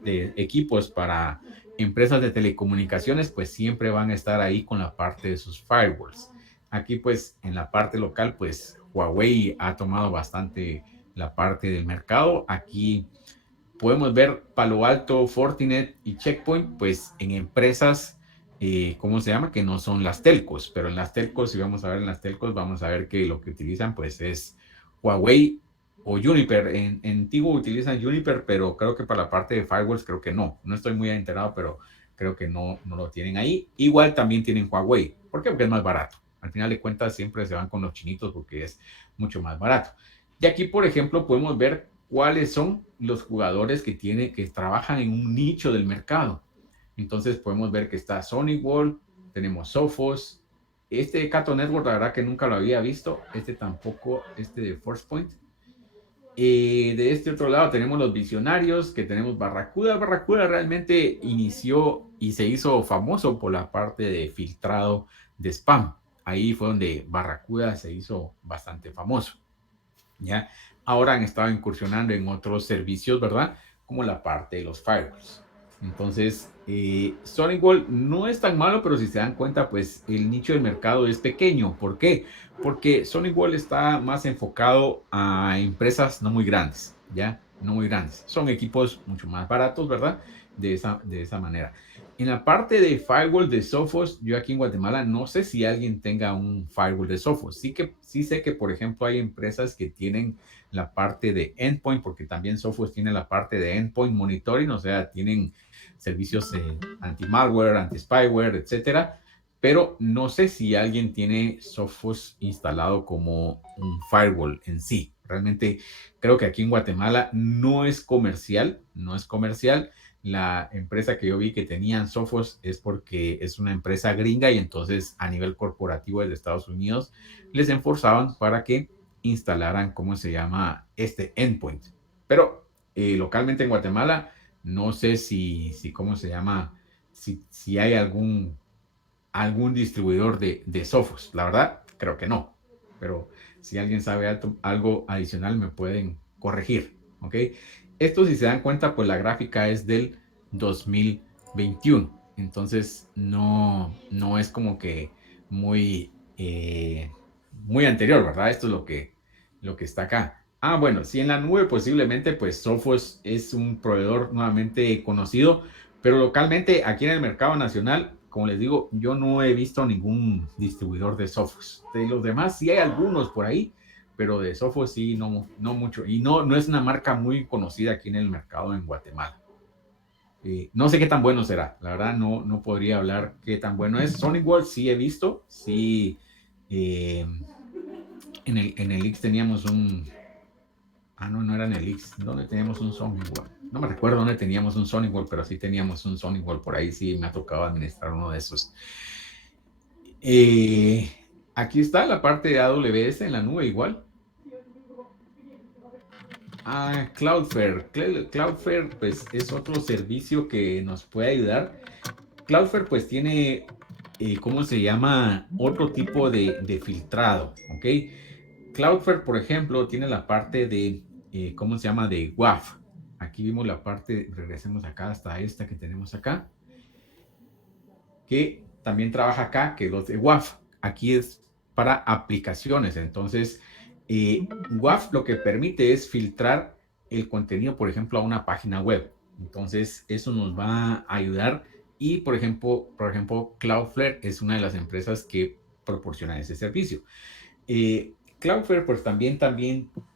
de equipos para empresas de telecomunicaciones, pues siempre van a estar ahí con la parte de sus firewalls. Aquí, pues, en la parte local, pues, Huawei ha tomado bastante la parte del mercado. Aquí podemos ver Palo Alto, Fortinet y Checkpoint, pues, en empresas, ¿cómo se llama? Que no son las telcos, pero en las telcos, si vamos a ver en las telcos, vamos a ver que lo que utilizan, pues, es Huawei o Juniper. En Tigo utilizan Juniper, pero creo que para la parte de firewalls, creo que no. No estoy muy enterado, pero creo que no lo tienen ahí. Igual también tienen Huawei. ¿Por qué? Porque es más barato. Al final de cuentas, siempre se van con los chinitos porque es mucho más barato. Y aquí, por ejemplo, podemos ver cuáles son los jugadores que trabajan en un nicho del mercado. Entonces podemos ver que está Sonic World, tenemos Sophos, este Cato Network, la verdad que nunca lo había visto, este tampoco, este de Forcepoint. De este otro lado tenemos los visionarios, que tenemos Barracuda. Barracuda realmente inició y se hizo famoso por la parte de filtrado de spam. Ahí fue donde Barracuda se hizo bastante famoso. ¿Ya? Ahora han estado incursionando en otros servicios, ¿verdad? Como la parte de los firewalls. Entonces, SonicWall no es tan malo, pero si se dan cuenta, pues el nicho del mercado es pequeño. ¿Por qué? Porque SonicWall está más enfocado a empresas no muy grandes, ¿ya? No muy grandes. Son equipos mucho más baratos, ¿verdad? De esa manera. En la parte de firewall de Sophos, yo aquí en Guatemala no sé si alguien tenga un firewall de Sophos. Sí sé que, por ejemplo, hay empresas que tienen la parte de endpoint, porque también Sophos tiene la parte de endpoint monitoring, o sea, tienen servicios anti-malware, anti-spyware, etcétera. Pero no sé si alguien tiene Sophos instalado como un firewall en sí. Realmente creo que aquí en Guatemala no es comercial, no es comercial. La empresa que yo vi que tenían Sophos es porque es una empresa gringa y entonces a nivel corporativo de Estados Unidos les enforzaban para que instalaran, ¿cómo se llama? Este endpoint. Pero localmente en Guatemala, no sé si ¿cómo se llama? Si hay algún distribuidor de Sophos. La verdad, creo que no. Pero si alguien sabe algo adicional, me pueden corregir. ¿Ok? Esto, si se dan cuenta, pues la gráfica es del 2021. Entonces, no es como que muy anterior, ¿verdad? Esto es lo que está acá. Ah, bueno, si en la nube posiblemente, pues Sophos es un proveedor nuevamente conocido, pero localmente, aquí en el mercado nacional, como les digo, yo no he visto ningún distribuidor de Sophos. De los demás sí hay algunos por ahí, pero de Sophos sí no mucho. Y no es una marca muy conocida aquí en el mercado en Guatemala. No sé qué tan bueno será. La verdad no podría hablar qué tan bueno es. Sonic World sí he visto. Sí, eh, en el X teníamos un... Ah, no era en el X. ¿Dónde teníamos un Sonic World? No me recuerdo dónde teníamos un Sonic World, pero sí teníamos un Sonic World por ahí. Sí, me ha tocado administrar uno de esos. Eh, Aquí está la parte de AWS en la nube igual. Cloudflare. Cloudflare pues es otro servicio que nos puede ayudar. Cloudflare pues tiene, ¿cómo se llama? Otro tipo de filtrado, ¿ok? Cloudflare, por ejemplo, tiene la parte de, ¿cómo se llama? De WAF. Aquí vimos la parte, regresemos acá hasta esta que tenemos acá, que también trabaja acá, que los de WAF. Aquí es para aplicaciones. Entonces, WAF lo que permite es filtrar el contenido, por ejemplo, a una página web. Entonces, eso nos va a ayudar. Y, por ejemplo, Cloudflare es una de las empresas que proporciona ese servicio. Cloudflare pues también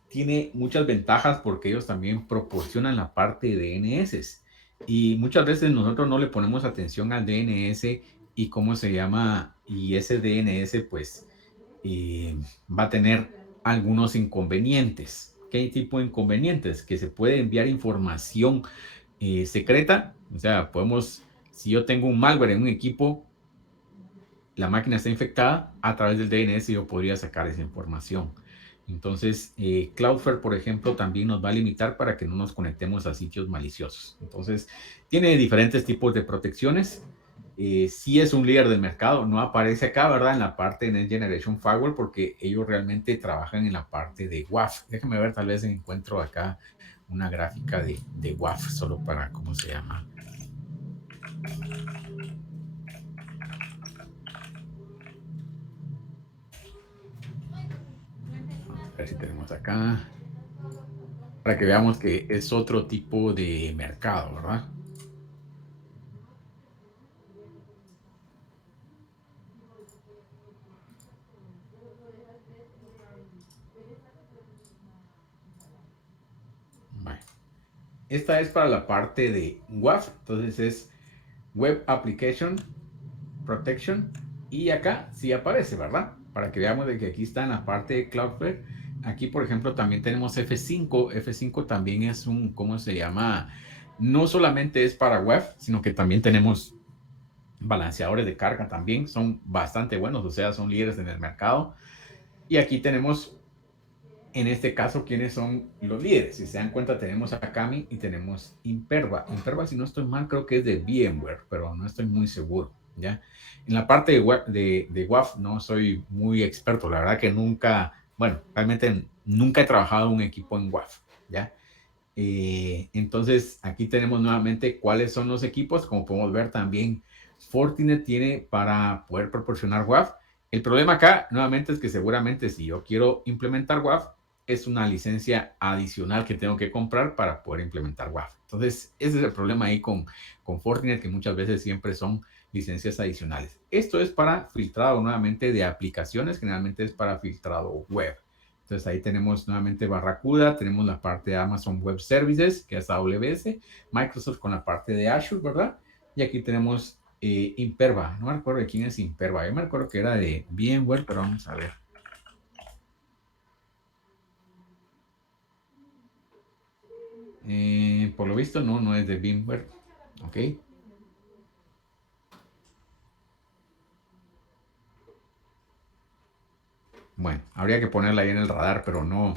tiene muchas ventajas porque ellos también proporcionan la parte de DNS y muchas veces nosotros no le ponemos atención al DNS y cómo se llama y ese DNS pues eh, va a tener algunos inconvenientes. ¿Qué tipo de inconvenientes? Que se puede enviar información secreta, o sea, si yo tengo un malware en un equipo, la máquina está infectada, a través del DNS yo podría sacar esa información. Entonces, Cloudflare, por ejemplo, también nos va a limitar para que no nos conectemos a sitios maliciosos. Entonces, tiene diferentes tipos de protecciones. Sí es un líder del mercado, no aparece acá, ¿verdad? En la parte de Next Generation Firewall, porque ellos realmente trabajan en la parte de WAF. Déjenme ver, tal vez encuentro acá una gráfica de WAF, solo para, ¿cómo se llama? A ver si tenemos acá. Para que veamos que es otro tipo de mercado, ¿verdad? Bueno, esta es para la parte de WAF, entonces es Web Application Protection y acá sí aparece, ¿verdad? Para que veamos de que aquí está en la parte de Cloudflare. Aquí, por ejemplo, también tenemos F5. F5 también es un, ¿cómo se llama? No solamente es para web, sino que también tenemos balanceadores de carga también. Son bastante buenos, o sea, son líderes en el mercado. Y aquí tenemos en este caso, ¿quiénes son los líderes? Si se dan cuenta, tenemos a Kami y tenemos Imperva. Imperva, si no estoy mal, creo que es de VMware, pero no estoy muy seguro, ¿ya? En la parte de WAF no soy muy experto, la verdad que nunca, bueno, realmente nunca he trabajado en un equipo en WAF, ¿ya? Entonces, aquí tenemos nuevamente cuáles son los equipos. Como podemos ver también, Fortinet tiene para poder proporcionar WAF. El problema acá, nuevamente, es que seguramente si yo quiero implementar WAF, es una licencia adicional que tengo que comprar para poder implementar WAF. Entonces, ese es el problema ahí con Fortinet, que muchas veces siempre son licencias adicionales. Esto es para filtrado nuevamente de aplicaciones, generalmente es para filtrado web. Entonces ahí tenemos nuevamente Barracuda, tenemos la parte de Amazon Web Services, que es AWS, Microsoft con la parte de Azure, ¿verdad? Y aquí tenemos Imperva. No me acuerdo de quién es Imperva. Yo me acuerdo que era de VMware, pero vamos a ver. Por lo visto, no es de VMware. Ok. Bueno, habría que ponerla ahí en el radar, pero no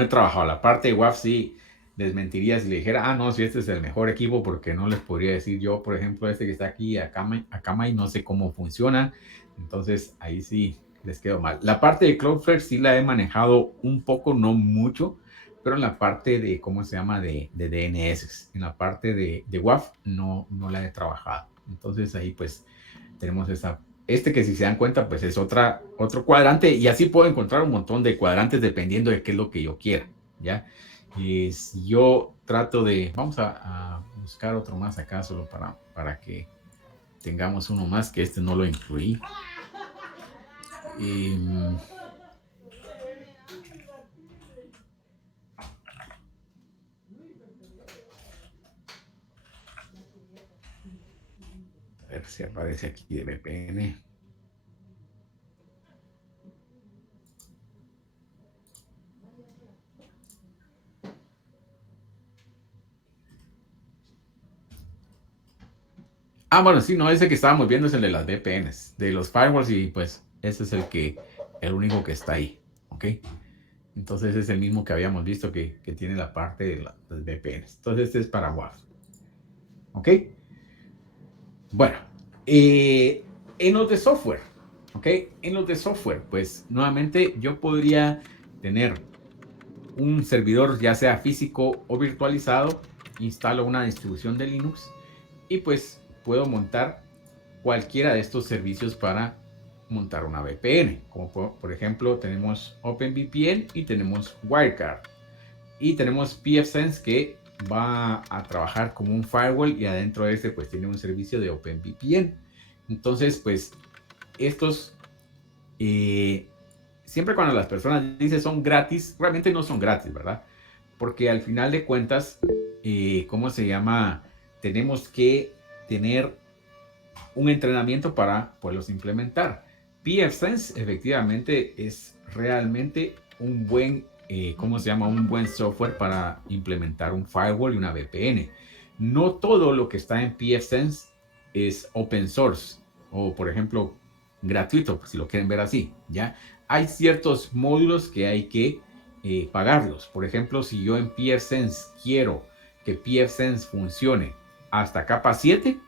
he trabajado. La parte de WAF sí les mentiría si le dijera, no, si este es el mejor equipo, porque no les podría decir yo, por ejemplo, este que está aquí, Akamai, no sé cómo funciona. Entonces, ahí sí les quedo mal. La parte de Cloudflare sí la he manejado un poco, no mucho, pero en la parte de, ¿cómo se llama? De DNS. En la parte de WAF no la he trabajado. Entonces, ahí pues tenemos que si se dan cuenta, pues es otro cuadrante y así puedo encontrar un montón de cuadrantes dependiendo de qué es lo que yo quiera, ¿ya? Y si yo trato vamos a buscar otro más acá solo para que tengamos uno más, que este no lo incluí. A ver si aparece aquí de VPN. Bueno, sí, no, ese que estábamos viendo es el de las VPNs, de los firewalls, y pues ese es el único que está ahí, ¿ok? Entonces es el mismo que habíamos visto que tiene la parte de las VPNs. Entonces este es para WAF, ¿ok? Bueno, en los de software, ¿ok? En los de software, pues nuevamente yo podría tener un servidor, ya sea físico o virtualizado, instalo una distribución de Linux y pues puedo montar cualquiera de estos servicios para montar una VPN. Como por ejemplo tenemos OpenVPN y tenemos Wirecard. Y tenemos pfSense que va a trabajar como un firewall y adentro de ese pues tiene un servicio de OpenVPN. Entonces pues estos siempre cuando las personas dicen son gratis, realmente no son gratis, ¿verdad? Porque al final de cuentas, ¿cómo se llama? Tenemos que tener un entrenamiento para poderlos implementar. pfSense efectivamente es realmente un buen, ¿cómo se llama? Un buen software para implementar un firewall y una VPN. No todo lo que está en pfSense es open source o, por ejemplo, gratuito, si lo quieren ver así, ¿ya? Hay ciertos módulos que hay que pagarlos. Por ejemplo, si yo en pfSense quiero que pfSense funcione hasta capa 7,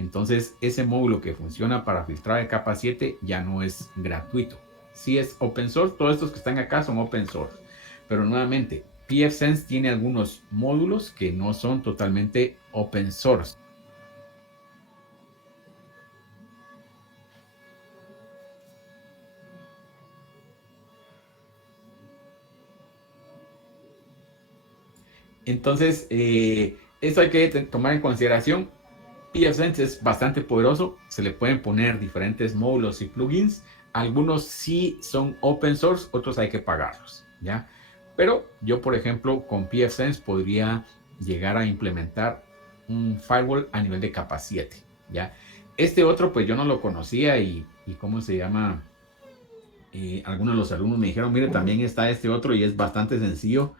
entonces ese módulo que funciona para filtrar de capa 7 ya no es gratuito. Si es open source, todos estos que están acá son open source. Pero nuevamente, pfSense tiene algunos módulos que no son totalmente open source. Entonces, eso hay que tomar en consideración. pfSense es bastante poderoso, se le pueden poner diferentes módulos y plugins. Algunos sí son open source, otros hay que pagarlos, ¿ya? Pero yo, por ejemplo, con pfSense podría llegar a implementar un firewall a nivel de capa 7, ¿ya? Este otro, pues yo no lo conocía y ¿cómo se llama? Algunos de los alumnos me dijeron, mire, también está este otro y es bastante sencillo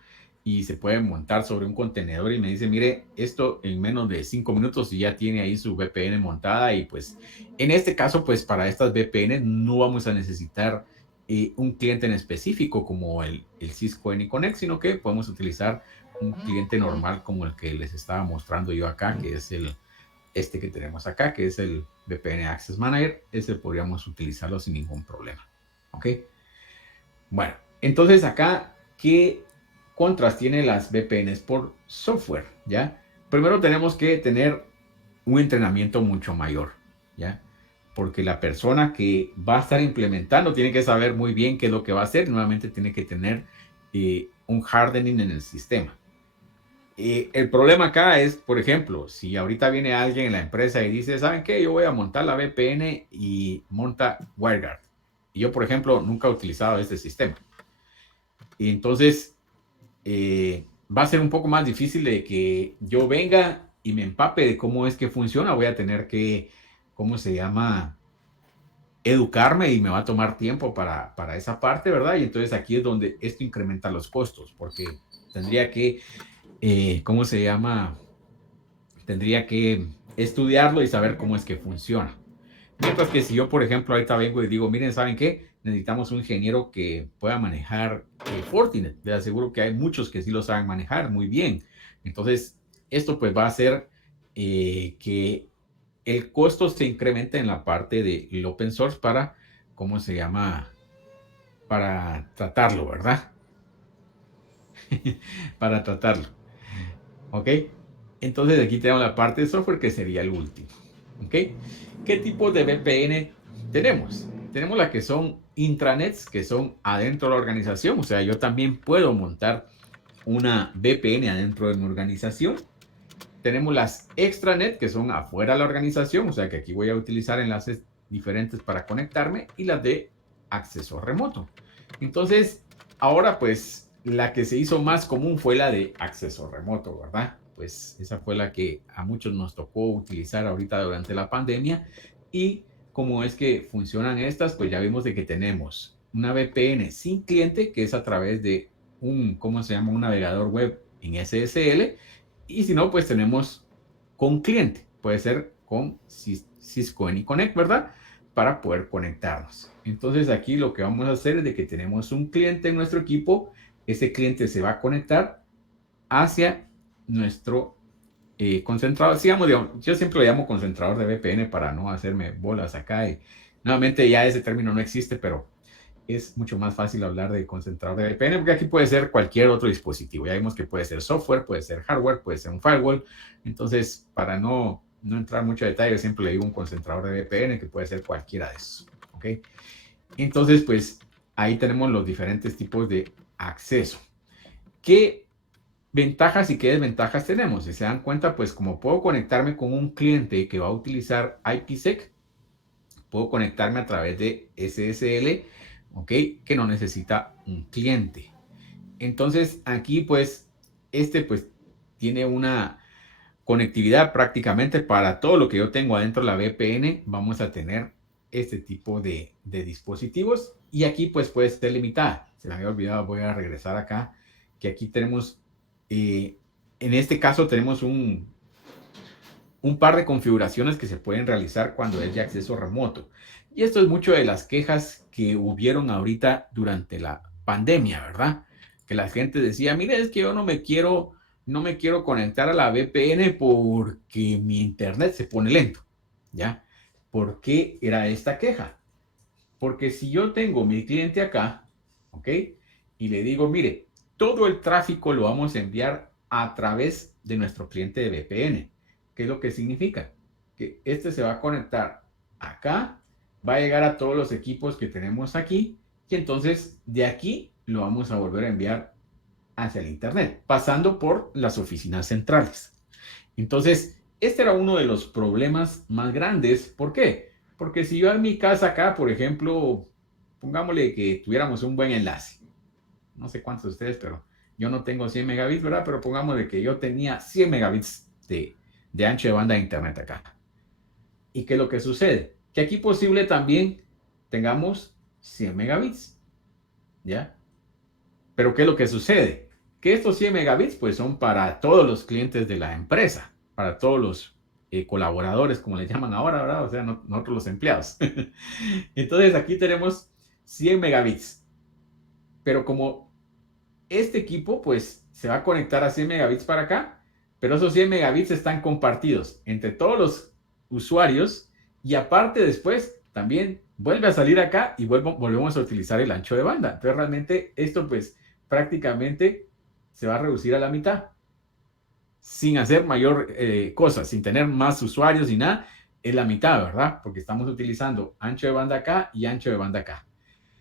y se puede montar sobre un contenedor, y me dice, mire, esto en menos de 5 minutos y ya tiene ahí su VPN montada. Y pues en este caso, pues para estas VPN no vamos a necesitar un cliente en específico como el Cisco AnyConnect, sino que podemos utilizar un cliente normal como el que les estaba mostrando yo acá, que es este que tenemos acá, que es el VPN Access Manager. Ese podríamos utilizarlo sin ningún problema. ¿Ok? Bueno, entonces acá, ¿qué contras tiene las VPNs por software? ¿Ya? Primero tenemos que tener un entrenamiento mucho mayor, ¿ya? Porque la persona que va a estar implementando tiene que saber muy bien qué es lo que va a hacer. Nuevamente tiene que tener un hardening en el sistema. El problema acá es, por ejemplo, si ahorita viene alguien en la empresa y dice, ¿saben qué? Yo voy a montar la VPN y monta WireGuard. Y yo, por ejemplo, nunca he utilizado este sistema. Y entonces va a ser un poco más difícil de que yo venga y me empape de cómo es que funciona. Voy a tener que, ¿cómo se llama? Educarme y me va a tomar tiempo para esa parte, ¿verdad? Y entonces aquí es donde esto incrementa los costos, porque tendría que, ¿cómo se llama? Tendría que estudiarlo y saber cómo es que funciona. Mientras que si yo, por ejemplo, ahorita vengo y digo, miren, ¿saben qué? Necesitamos un ingeniero que pueda manejar Fortinet. Les aseguro que hay muchos que sí lo saben manejar muy bien. Entonces, esto pues va a hacer que el costo se incremente en la parte del open source para, ¿cómo se llama? Para tratarlo, ¿verdad? Para tratarlo. ¿Ok? Entonces aquí tenemos la parte de software que sería el último. ¿Ok? ¿Qué tipo de VPN tenemos? Tenemos las que son intranets, que son adentro de la organización. O sea, yo también puedo montar una VPN adentro de mi organización. Tenemos las extranet, que son afuera de la organización. O sea, que aquí voy a utilizar enlaces diferentes para conectarme. Y las de acceso remoto. Entonces, ahora pues la que se hizo más común fue la de acceso remoto, ¿verdad? Pues esa fue la que a muchos nos tocó utilizar ahorita durante la pandemia. Y cómo es que funcionan estas, pues ya vimos de que tenemos una VPN sin cliente, que es a través de un, ¿cómo se llama? Un navegador web en SSL. Y si no, pues tenemos con cliente. Puede ser con Cisco AnyConnect, ¿verdad? Para poder conectarnos. Entonces aquí lo que vamos a hacer es de que tenemos un cliente en nuestro equipo. Ese cliente se va a conectar hacia nuestro concentrador. Digamos, yo siempre lo llamo concentrador de VPN para no hacerme bolas acá. Y nuevamente ya ese término no existe, pero es mucho más fácil hablar de concentrador de VPN porque aquí puede ser cualquier otro dispositivo. Ya vimos que puede ser software, puede ser hardware, puede ser un firewall. Entonces, para no entrar mucho detalle, siempre le digo un concentrador de VPN que puede ser cualquiera de esos. ¿Ok? Entonces, pues ahí tenemos los diferentes tipos de acceso. ¿Qué ventajas y qué desventajas tenemos? Si se dan cuenta, pues como puedo conectarme con un cliente que va a utilizar IPsec, puedo conectarme a través de SSL, ¿ok? Que no necesita un cliente. Entonces aquí pues pues tiene una conectividad prácticamente para todo lo que yo tengo adentro de la VPN. Vamos a tener este tipo de dispositivos y aquí pues puede ser limitada. Se me había olvidado, voy a regresar acá, que aquí tenemos, en este caso tenemos un par de configuraciones que se pueden realizar cuando es de acceso remoto. Y esto es mucho de las quejas que hubieron ahorita durante la pandemia, ¿verdad? Que la gente decía, mire, es que yo no me quiero conectar a la VPN porque mi internet se pone lento, ¿ya? ¿Por qué era esta queja? Porque si yo tengo mi cliente acá, ¿ok? Y le digo, mire, todo el tráfico lo vamos a enviar a través de nuestro cliente de VPN. ¿Qué es lo que significa? Que este se va a conectar acá, va a llegar a todos los equipos que tenemos aquí y entonces de aquí lo vamos a volver a enviar hacia el Internet, pasando por las oficinas centrales. Entonces, este era uno de los problemas más grandes. ¿Por qué? Porque si yo en mi casa acá, por ejemplo, pongámosle que tuviéramos un buen enlace. No sé cuántos de ustedes, pero yo no tengo 100 megabits, ¿verdad? Pero pongámosle que yo tenía 100 megabits de ancho de banda de internet acá. ¿Y qué es lo que sucede? Que aquí posible también tengamos 100 megabits, ¿ya? Pero ¿qué es lo que sucede? Que estos 100 megabits pues son para todos los clientes de la empresa, para todos los colaboradores, como le llaman ahora, ¿verdad? O sea, nosotros los empleados. Entonces aquí tenemos 100 megabits. Pero como este equipo pues se va a conectar a 100 megabits para acá, pero esos 100 megabits están compartidos entre todos los usuarios y aparte después también vuelve a salir acá y volvemos a utilizar el ancho de banda. Entonces realmente esto pues prácticamente se va a reducir a la mitad sin hacer mayor cosa, sin tener más usuarios y nada, es la mitad, ¿verdad? Porque estamos utilizando ancho de banda acá y ancho de banda acá.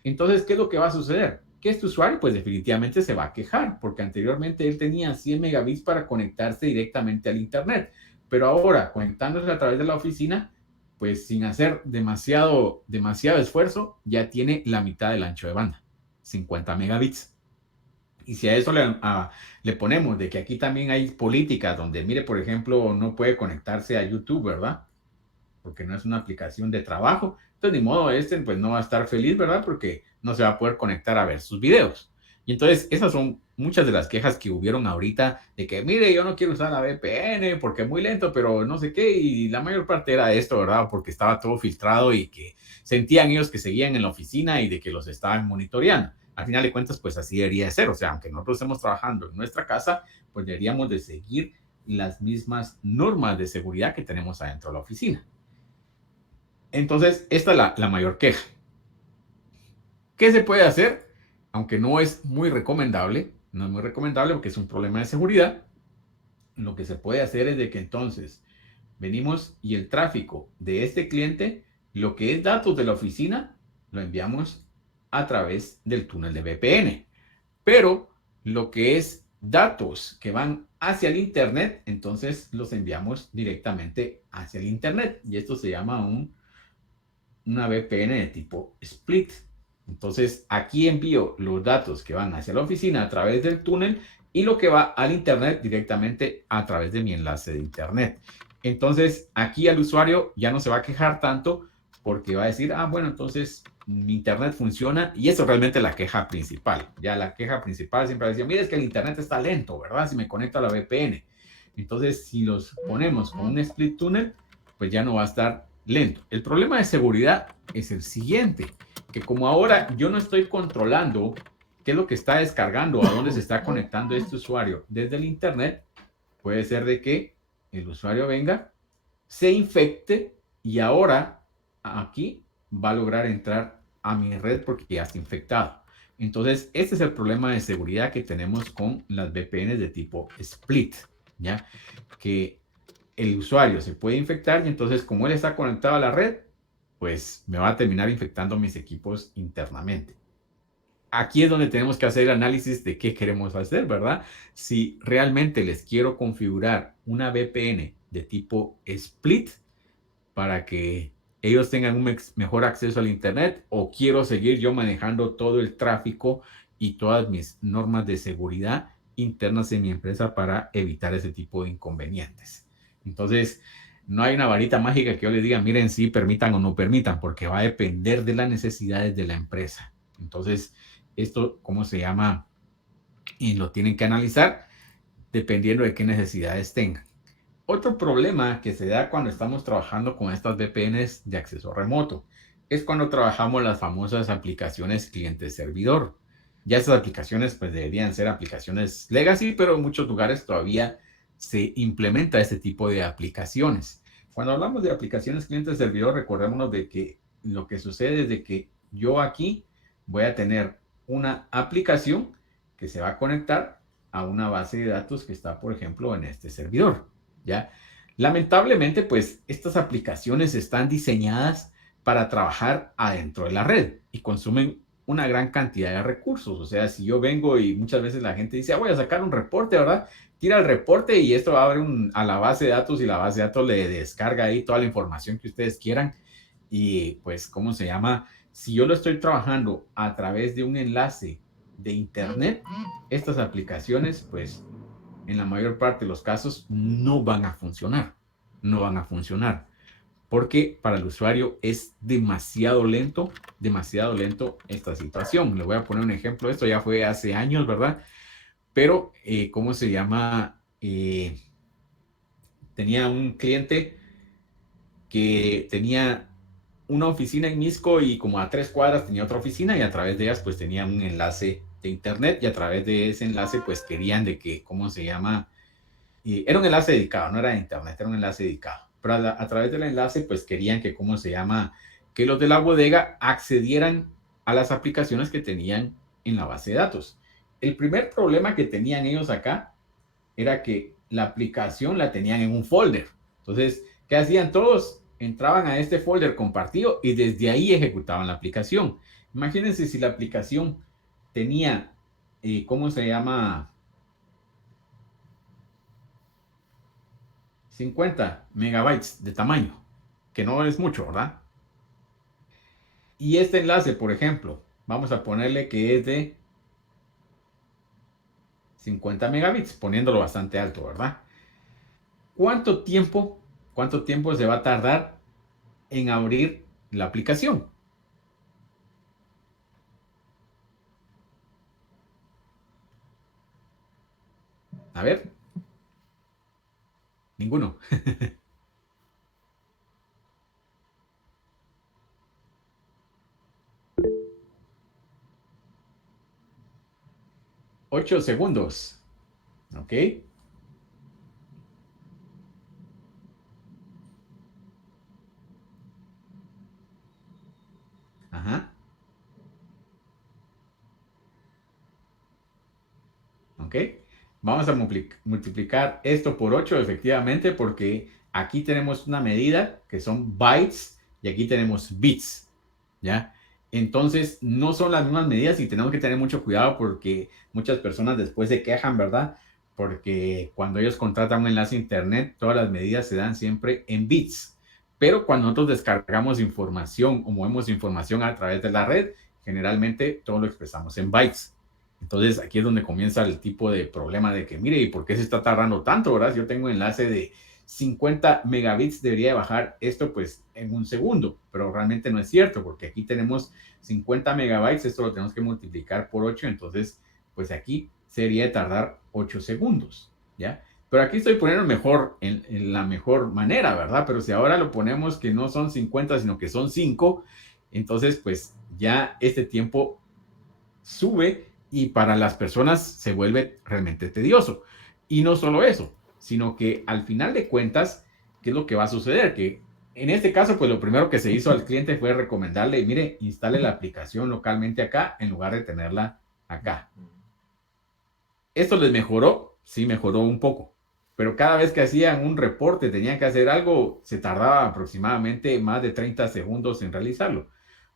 Entonces, ¿qué es lo que va a suceder? Que este usuario, pues definitivamente se va a quejar, porque anteriormente él tenía 100 megabits para conectarse directamente al Internet, pero ahora conectándose a través de la oficina, pues sin hacer demasiado esfuerzo, ya tiene la mitad del ancho de banda, 50 megabits. Y si a eso le ponemos de que aquí también hay políticas donde, mire, por ejemplo, no puede conectarse a YouTube, ¿verdad? Porque no es una aplicación de trabajo. Entonces, ni modo, pues no va a estar feliz, ¿verdad? Porque no se va a poder conectar a ver sus videos. Y entonces, esas son muchas de las quejas que hubieron ahorita de que, mire, yo no quiero usar la VPN porque es muy lento, pero no sé qué. Y la mayor parte era esto, ¿verdad? Porque estaba todo filtrado y que sentían ellos que seguían en la oficina y de que los estaban monitoreando. Al final de cuentas, pues así debería ser. O sea, aunque nosotros estemos trabajando en nuestra casa, pues deberíamos de seguir las mismas normas de seguridad que tenemos adentro de la oficina. Entonces, esta es la mayor queja. ¿Qué se puede hacer? Aunque no es muy recomendable, no es muy recomendable porque es un problema de seguridad, lo que se puede hacer es de que entonces venimos y el tráfico de este cliente, lo que es datos de la oficina, lo enviamos a través del túnel de VPN. Pero lo que es datos que van hacia el Internet, entonces los enviamos directamente hacia el Internet. Y esto se llama una VPN de tipo split. Entonces, aquí envío los datos que van hacia la oficina a través del túnel y lo que va al Internet directamente a través de mi enlace de Internet. Entonces, aquí el usuario ya no se va a quejar tanto porque va a decir, ah, bueno, entonces mi Internet funciona y eso es realmente la queja principal. Ya la queja principal siempre decía, mira, es que el Internet está lento, ¿verdad? Si me conecto a la VPN. Entonces, si los ponemos con un split tunnel, pues ya no va a estar lento. El problema de seguridad es el siguiente, que como ahora yo no estoy controlando qué es lo que está descargando, a dónde se está conectando este usuario desde el Internet, puede ser de que el usuario venga, se infecte y ahora aquí va a lograr entrar a mi red porque ya está infectado. Entonces, este es el problema de seguridad que tenemos con las VPNs de tipo split, ¿ya? Que el usuario se puede infectar y entonces como él está conectado a la red, pues me va a terminar infectando mis equipos internamente. Aquí es donde tenemos que hacer el análisis de qué queremos hacer, ¿verdad? Si realmente les quiero configurar una VPN de tipo split para que ellos tengan un mejor acceso al Internet o quiero seguir yo manejando todo el tráfico y todas mis normas de seguridad internas en mi empresa para evitar ese tipo de inconvenientes. Entonces, no hay una varita mágica que yo les diga, miren, sí, permitan o no permitan, porque va a depender de las necesidades de la empresa. Entonces, esto, ¿cómo se llama? Y lo tienen que analizar dependiendo de qué necesidades tengan. Otro problema que se da cuando estamos trabajando con estas VPNs de acceso remoto es cuando trabajamos las famosas aplicaciones cliente-servidor. Ya estas aplicaciones pues deberían ser aplicaciones legacy, pero en muchos lugares todavía se implementa este tipo de aplicaciones. Cuando hablamos de aplicaciones cliente-servidor, recordémonos de que lo que sucede es de que yo aquí voy a tener una aplicación que se va a conectar a una base de datos que está, por ejemplo, en este servidor. ¿Ya? Lamentablemente, pues estas aplicaciones están diseñadas para trabajar adentro de la red y consumen una gran cantidad de recursos. O sea, si yo vengo y muchas veces la gente dice, ah, voy a sacar un reporte, ¿verdad? Tira el reporte y esto va a abrir a la base de datos y la base de datos le descarga ahí toda la información que ustedes quieran. Y pues, ¿cómo se llama? Si yo lo estoy trabajando a través de un enlace de internet, estas aplicaciones, pues en la mayor parte de los casos no van a funcionar. No van a funcionar. Porque para el usuario es demasiado lento esta situación. Le voy a poner un ejemplo. Esto ya fue hace años, ¿verdad? Pero, ¿cómo se llama? Tenía un cliente que tenía una oficina en Misco y como a 3 cuadras tenía otra oficina y a través de ellas pues tenía un enlace de internet y a través de ese enlace pues querían de que, ¿cómo se llama? Y era un enlace dedicado, no era de internet, era un enlace dedicado. Pero a través del enlace pues querían que, ¿cómo se llama? Que los de la bodega accedieran a las aplicaciones que tenían en la base de datos. El primer problema que tenían ellos acá era que la aplicación la tenían en un folder. Entonces, ¿qué hacían todos? Entraban a este folder compartido y desde ahí ejecutaban la aplicación. Imagínense si la aplicación tenía, ¿cómo se llama? 50 megabytes de tamaño, que no es mucho, ¿verdad? Y este enlace, por ejemplo, vamos a ponerle que es de 50 megabits, poniéndolo bastante alto, ¿verdad? ¿Cuánto tiempo, cuánto tiempo se va a tardar en abrir la aplicación? A ver, ninguno. 8 segundos. ¿Ok? Ajá. ¿Ok? Vamos a multiplicar esto por 8 efectivamente porque aquí tenemos una medida que son bytes y aquí tenemos bits, ¿ya? Entonces no son las mismas medidas y tenemos que tener mucho cuidado porque muchas personas después se quejan, ¿verdad? Porque cuando ellos contratan un enlace a internet, todas las medidas se dan siempre en bits. Pero cuando nosotros descargamos información o movemos información a través de la red, generalmente todo lo expresamos en bytes. Entonces aquí es donde comienza el tipo de problema de que, mire, ¿y por qué se está tardando tanto, verdad? Si yo tengo un enlace de 50 megabits, debería de bajar esto pues en un segundo, pero realmente no es cierto, porque aquí tenemos 50 megabytes, esto lo tenemos que multiplicar por 8, entonces pues aquí sería de tardar 8 segundos, ¿ya? Pero aquí estoy poniendo mejor, en la mejor manera, ¿verdad? Pero si ahora lo ponemos que no son 50, sino que son 5, entonces pues ya este tiempo sube y para las personas se vuelve realmente tedioso. Y no solo eso, sino que al final de cuentas, ¿qué es lo que va a suceder? Que en este caso, pues lo primero que se hizo al cliente fue recomendarle, mire, instale la aplicación localmente acá en lugar de tenerla acá. ¿Esto les mejoró? Sí, mejoró un poco. Pero cada vez que hacían un reporte, tenían que hacer algo, se tardaba aproximadamente más de 30 segundos en realizarlo.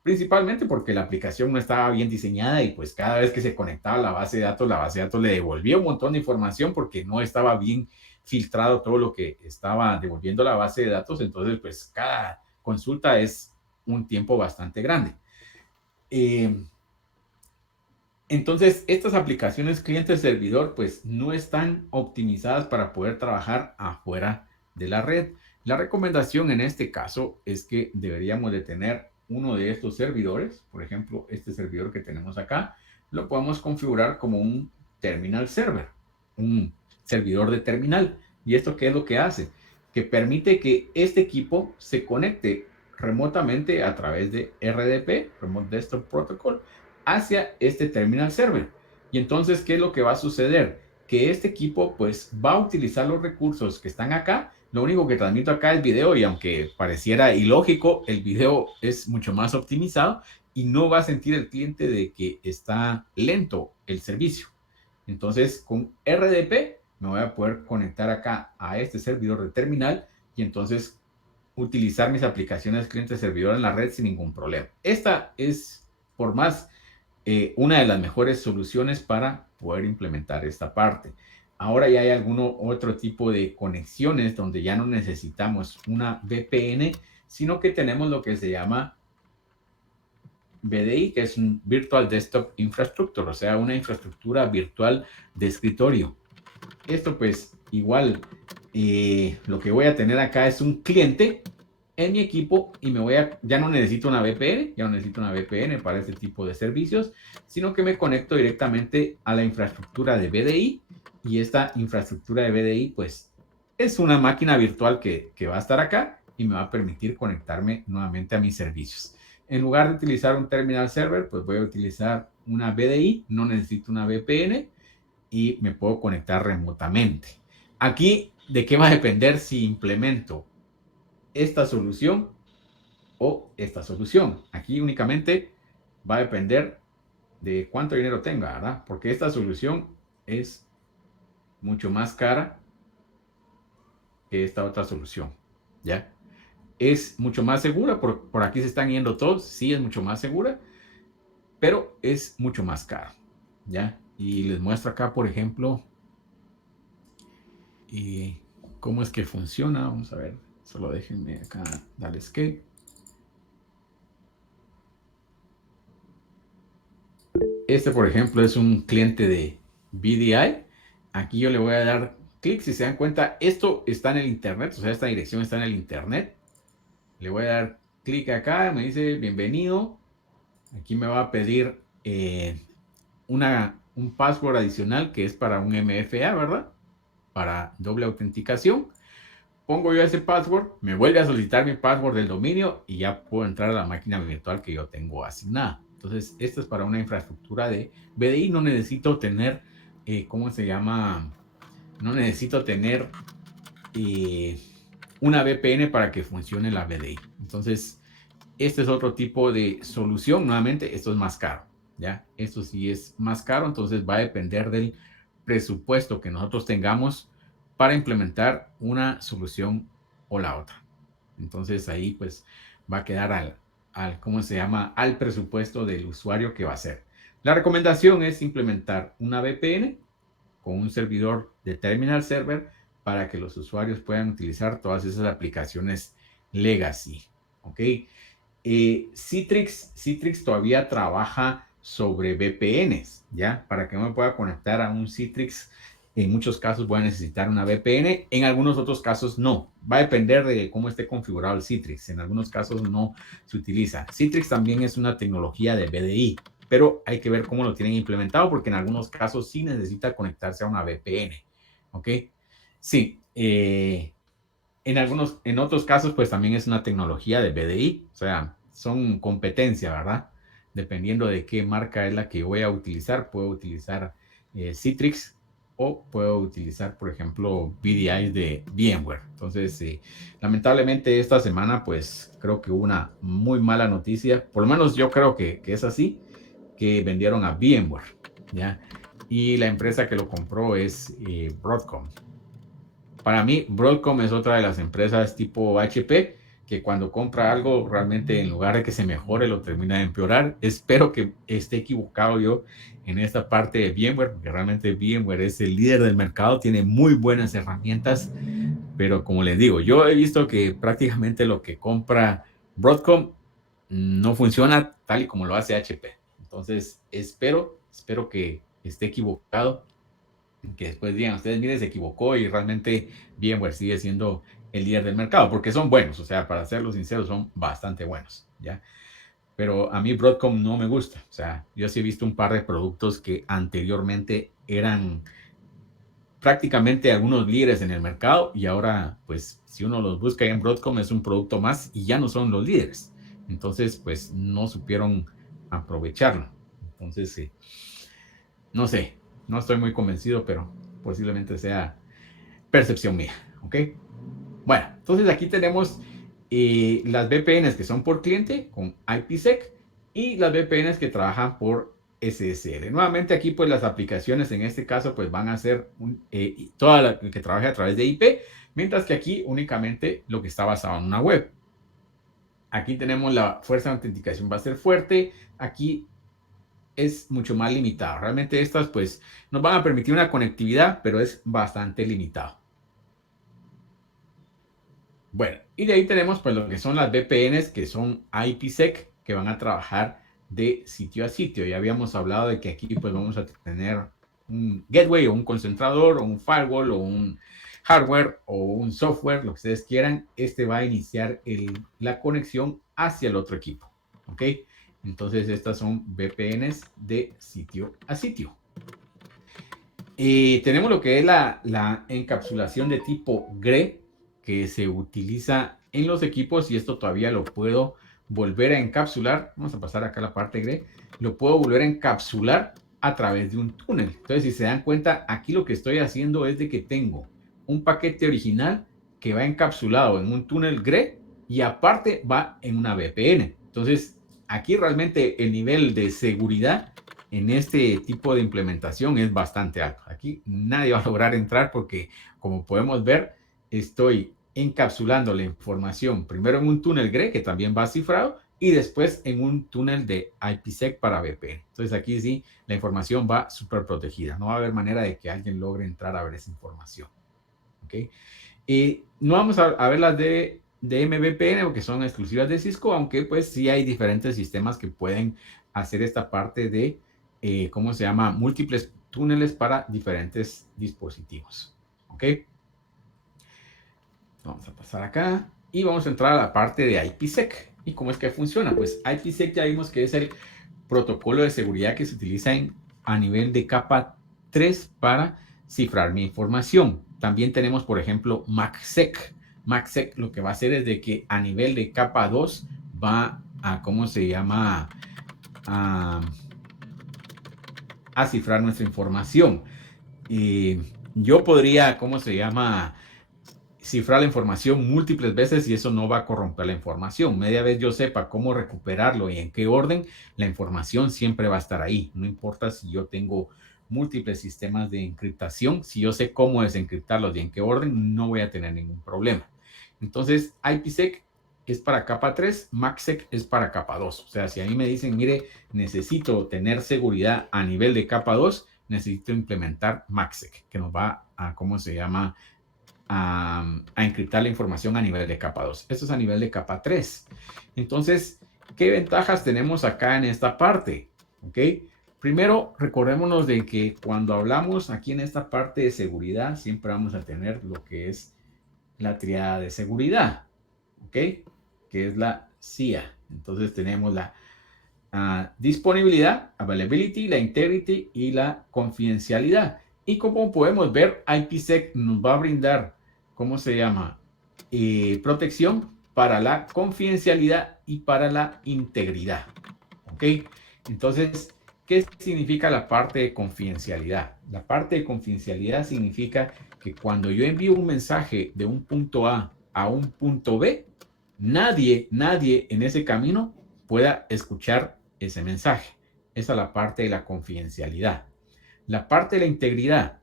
Principalmente porque la aplicación no estaba bien diseñada y pues cada vez que se conectaba a la base de datos le devolvía un montón de información porque no estaba bien filtrado todo lo que estaba devolviendo la base de datos. Entonces, pues cada consulta es un tiempo bastante grande. Eh, entonces, estas aplicaciones cliente-servidor pues no están optimizadas para poder trabajar afuera de la red. La recomendación en este caso es que deberíamos de tener uno de estos servidores, por ejemplo, este servidor que tenemos acá, lo podemos configurar como un terminal server, un servidor de terminal. ¿Y esto qué es lo que hace? Que permite que este equipo se conecte remotamente a través de RDP, Remote Desktop Protocol, hacia este terminal server. Y entonces, ¿qué es lo que va a suceder? Que este equipo pues va a utilizar los recursos que están acá. Lo único que transmito acá es video y aunque pareciera ilógico, el video es mucho más optimizado y no va a sentir el cliente de que está lento el servicio. Entonces, con RDP me voy a poder conectar acá a este servidor de terminal y entonces utilizar mis aplicaciones cliente-servidor en la red sin ningún problema. Esta es, por más una de las mejores soluciones para poder implementar esta parte. Ahora ya hay alguno otro tipo de conexiones donde ya no necesitamos una VPN, sino que tenemos lo que se llama VDI, que es un Virtual Desktop Infrastructure, o sea, una infraestructura virtual de escritorio. Esto pues igual, lo que voy a tener acá es un cliente en mi equipo y ya no necesito una VPN, ya no necesito una VPN para este tipo de servicios, sino que me conecto directamente a la infraestructura de VDI y esta infraestructura de VDI pues es una máquina virtual que va a estar acá y me va a permitir conectarme nuevamente a mis servicios. En lugar de utilizar un terminal server, pues voy a utilizar una VDI, no necesito una VPN y me puedo conectar remotamente. Aquí, ¿de qué va a depender si implemento esta solución o esta solución? Aquí únicamente va a depender de cuánto dinero tenga, ¿verdad? Porque esta solución es mucho más cara que esta otra solución, ¿ya? Es mucho más segura, por aquí se están yendo todos, sí es mucho más segura, pero es mucho más cara, ¿ya? Y les muestro acá, por ejemplo, cómo es que funciona. Vamos a ver, solo déjenme acá darle escape. Este, por ejemplo, es un cliente de VDI. Aquí yo le voy a dar clic. Si se dan cuenta, esto está en el internet, o sea, esta dirección está en el internet. Le voy a dar clic acá, me dice bienvenido. Aquí me va a pedir un password adicional que es para un MFA, ¿verdad? Para doble autenticación. Pongo yo ese password, me vuelve a solicitar mi password del dominio y ya puedo entrar a la máquina virtual que yo tengo asignada. Entonces, esto es para una infraestructura de VDI. No necesito tener, ¿cómo se llama? No necesito tener una VPN para que funcione la VDI. Entonces, este es otro tipo de solución. Nuevamente, esto es más caro, ¿ya? Esto sí es más caro, entonces va a depender del presupuesto que nosotros tengamos para implementar una solución o la otra. Entonces ahí pues va a quedar ¿cómo se llama? Al presupuesto del usuario que va a hacer. La recomendación es implementar una VPN con un servidor de terminal server para que los usuarios puedan utilizar todas esas aplicaciones legacy, ¿ok? Citrix todavía trabaja sobre VPNs, ¿ya? Para que me pueda conectar a un Citrix, en muchos casos voy a necesitar una VPN, en algunos otros casos no. Va a depender de cómo esté configurado el Citrix. En algunos casos no se utiliza. Citrix también es una tecnología de VDI, pero hay que ver cómo lo tienen implementado porque en algunos casos sí necesita conectarse a una VPN, ¿ok? Sí, en otros casos, pues también es una tecnología de BDI, o sea, son competencia, ¿verdad? Dependiendo de qué marca es la que voy a utilizar, puedo utilizar Citrix o puedo utilizar, por ejemplo, VDI de VMware. Entonces, lamentablemente esta semana, pues creo que hubo una muy mala noticia, por lo menos yo creo que es así, que vendieron a VMware, ¿ya? Y la empresa que lo compró es Broadcom. Para mí, Broadcom es otra de las empresas tipo HP que cuando compra algo realmente en lugar de que se mejore lo termina de empeorar. Espero que esté equivocado yo en esta parte de VMware, porque realmente VMware es el líder del mercado, tiene muy buenas herramientas, pero como les digo, yo he visto que prácticamente lo que compra Broadcom no funciona tal y como lo hace HP. Entonces, espero que esté equivocado, que después digan, ustedes, mire, se equivocó y realmente VMware sigue siendo el líder del mercado, porque son buenos, o sea, para serlo sincero, son bastante buenos, ¿ya? Pero a mí Broadcom no me gusta, o sea, yo sí he visto un par de productos que anteriormente eran prácticamente algunos líderes en el mercado y ahora, pues, si uno los busca en Broadcom es un producto más y ya no son los líderes. Entonces, pues, no supieron aprovecharlo. Entonces, no sé, no estoy muy convencido, pero posiblemente sea percepción mía, ¿ok? Bueno, entonces aquí tenemos las VPNs que son por cliente con IPsec y las VPNs que trabajan por SSL. Nuevamente aquí pues las aplicaciones en este caso pues van a ser toda la que trabaje a través de IP, mientras que aquí únicamente lo que está basado en una web. Aquí tenemos la fuerza de autenticación va a ser fuerte, aquí es mucho más limitado. Realmente estas pues nos van a permitir una conectividad, pero es bastante limitado. Bueno, y de ahí tenemos pues lo que son las VPNs que son IPsec que van a trabajar de sitio a sitio. Ya habíamos hablado de que aquí pues vamos a tener un gateway o un concentrador o un firewall o un hardware o un software, lo que ustedes quieran. Este va a iniciar la conexión hacia el otro equipo. ¿Ok? Entonces estas son VPNs de sitio a sitio. Tenemos lo que es la encapsulación de tipo GRE que se utiliza en los equipos, y esto todavía lo puedo volver a encapsular. Vamos a pasar acá a la parte gray. Lo puedo volver a encapsular a través de un túnel. Entonces, si se dan cuenta, aquí lo que estoy haciendo es de que tengo un paquete original que va encapsulado en un túnel gray y aparte va en una VPN. Entonces, aquí realmente el nivel de seguridad en este tipo de implementación es bastante alto. Aquí nadie va a lograr entrar porque, como podemos ver, estoy encapsulando la información primero en un túnel gray que también va cifrado y después en un túnel de IPsec para VPN. Entonces aquí sí, la información va súper protegida. No va a haber manera de que alguien logre entrar a ver esa información. ¿Ok? Y no vamos a ver las de MVPN porque son exclusivas de Cisco, aunque pues sí hay diferentes sistemas que pueden hacer esta parte de, ¿cómo se llama? Múltiples túneles para diferentes dispositivos. ¿Ok? Vamos a pasar acá y vamos a entrar a la parte de IPsec. ¿Y cómo es que funciona? Pues IPsec ya vimos que es el protocolo de seguridad que se utiliza a nivel de capa 3 para cifrar mi información. También tenemos, por ejemplo, MACsec. MACsec lo que va a hacer es de que a nivel de capa 2 va a, ¿cómo se llama? A cifrar nuestra información. Y yo podría, ¿cómo se llama? Cifrar la información múltiples veces y eso no va a corromper la información. Media vez yo sepa cómo recuperarlo y en qué orden, la información siempre va a estar ahí. No importa si yo tengo múltiples sistemas de encriptación, si yo sé cómo desencriptarlos y en qué orden, no voy a tener ningún problema. Entonces, IPsec es para capa 3, MACsec es para capa 2. O sea, si a mí me dicen, mire, necesito tener seguridad a nivel de capa 2, necesito implementar MACsec, que nos va a, ¿cómo se llama? A encriptar la información a nivel de capa 2. Esto es a nivel de capa 3. Entonces, ¿qué ventajas tenemos acá en esta parte? ¿Ok? Primero, recordémonos de que cuando hablamos aquí en esta parte de seguridad, siempre vamos a tener lo que es la triada de seguridad. ¿Ok? Que es la CIA. Entonces tenemos la disponibilidad, availability, la integrity y la confidencialidad. Y como podemos ver, IPsec nos va a brindar, ¿cómo se llama? Protección para la confidencialidad y para la integridad. ¿Ok? Entonces, ¿qué significa la parte de confidencialidad? La parte de confidencialidad significa que cuando yo envío un mensaje de un punto a un punto B, nadie en ese camino pueda escuchar ese mensaje. Esa es la parte de la confidencialidad. La parte de la integridad,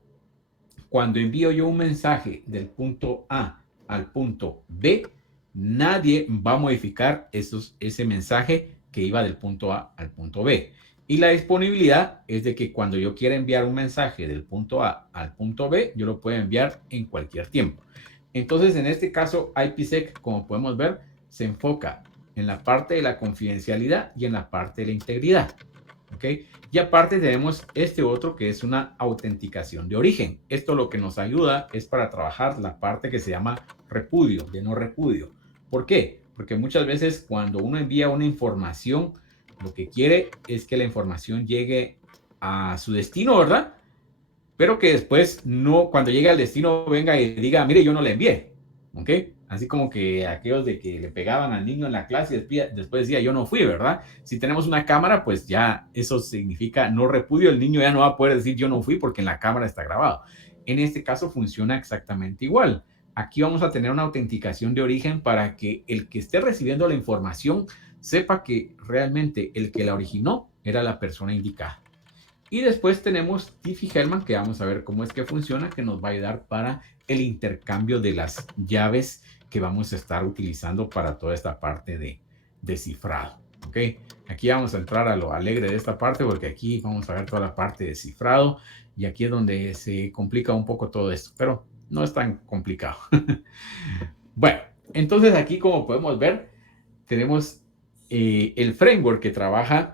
cuando envío yo un mensaje del punto A al punto B, nadie va a modificar ese mensaje que iba del punto A al punto B. Y la disponibilidad es de que cuando yo quiera enviar un mensaje del punto A al punto B, yo lo puedo enviar en cualquier tiempo. Entonces, en este caso, IPsec, como podemos ver, se enfoca en la parte de la confidencialidad y en la parte de la integridad. ¿Ok? Y aparte tenemos este otro que es una autenticación de origen. Esto lo que nos ayuda es para trabajar la parte que se llama repudio, de no repudio. ¿Por qué? Porque muchas veces cuando uno envía una información, lo que quiere es que la información llegue a su destino, ¿verdad? Pero que después no, cuando llegue al destino, venga y diga, mire, yo no le envié. ¿Ok? Así como que aquellos de que le pegaban al niño en la clase y después decía, yo no fui, ¿verdad? Si tenemos una cámara, pues ya eso significa no repudio. El niño ya no va a poder decir, yo no fui porque en la cámara está grabado. En este caso funciona exactamente igual. Aquí vamos a tener una autenticación de origen para que el que esté recibiendo la información sepa que realmente el que la originó era la persona indicada. Y después tenemos Diffie-Hellman, que vamos a ver cómo es que funciona, que nos va a ayudar para el intercambio de las llaves que vamos a estar utilizando para toda esta parte de cifrado. ¿Ok? Aquí vamos a entrar a lo alegre de esta parte, porque aquí vamos a ver toda la parte de cifrado, y aquí es donde se complica un poco todo esto, pero no es tan complicado. Bueno, entonces aquí, como podemos ver, tenemos el framework que trabaja,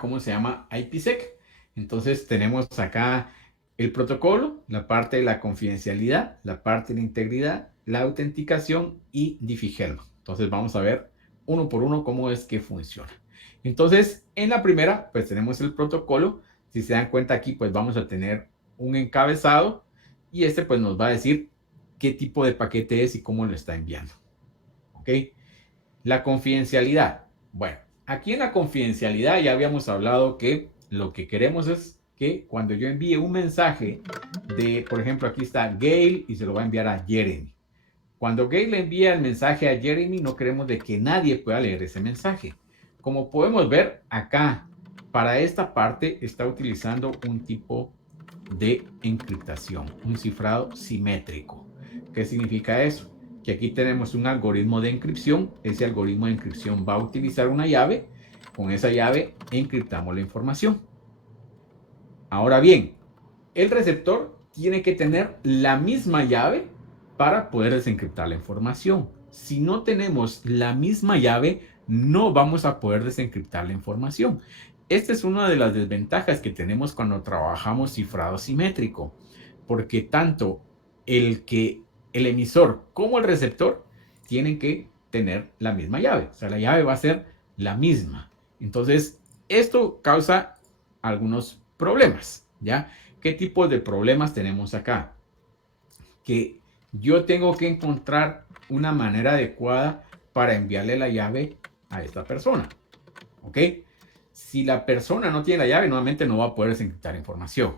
¿cómo se llama? IPsec. Entonces tenemos acá el protocolo, la parte de la confidencialidad, la parte de la integridad, la autenticación y Diffie-Hellman. Entonces vamos a ver uno por uno cómo es que funciona. Entonces, en la primera, pues tenemos el protocolo. Si se dan cuenta aquí, pues vamos a tener un encabezado y este pues nos va a decir qué tipo de paquete es y cómo lo está enviando. ¿Ok? La confidencialidad. Bueno, aquí en la confidencialidad ya habíamos hablado que lo que queremos es que cuando yo envíe un mensaje de, por ejemplo, aquí está Gail y se lo va a enviar a Jeremy. Cuando Gail le envía el mensaje a Jeremy, no queremos de que nadie pueda leer ese mensaje. Como podemos ver acá, para esta parte está utilizando un tipo de encriptación, un cifrado simétrico. ¿Qué significa eso? Que aquí tenemos un algoritmo de encripción. Ese algoritmo de encripción va a utilizar una llave. Con esa llave encriptamos la información. Ahora bien, el receptor tiene que tener la misma llave para poder desencriptar la información. Si no tenemos la misma llave, no vamos a poder desencriptar la información. Esta es una de las desventajas que tenemos cuando trabajamos cifrado simétrico, porque tanto el emisor como el receptor tienen que tener la misma llave. O sea, la llave va a ser la misma. Entonces, esto causa algunos problemas, ¿ya? ¿Qué tipo de problemas tenemos acá? Que yo tengo que encontrar una manera adecuada para enviarle la llave a esta persona. ¿Ok? Si la persona no tiene la llave, nuevamente no va a poder desencriptar información.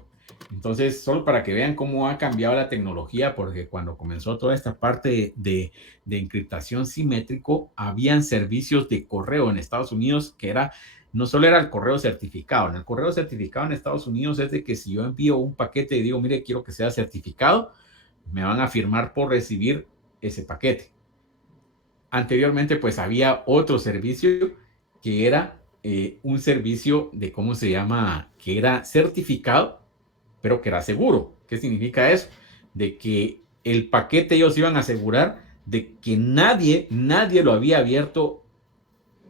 Entonces, solo para que vean cómo ha cambiado la tecnología, porque cuando comenzó toda esta parte de encriptación simétrico, habían servicios de correo en Estados Unidos que era, no solo era el correo certificado. En el correo certificado en Estados Unidos es de que si yo envío un paquete y digo, mire, quiero que sea certificado, me van a firmar por recibir ese paquete. Anteriormente, pues había otro servicio que era un servicio de, ¿cómo se llama? Que era certificado, pero que era seguro. ¿Qué significa eso? De que el paquete ellos iban a asegurar de que nadie lo había abierto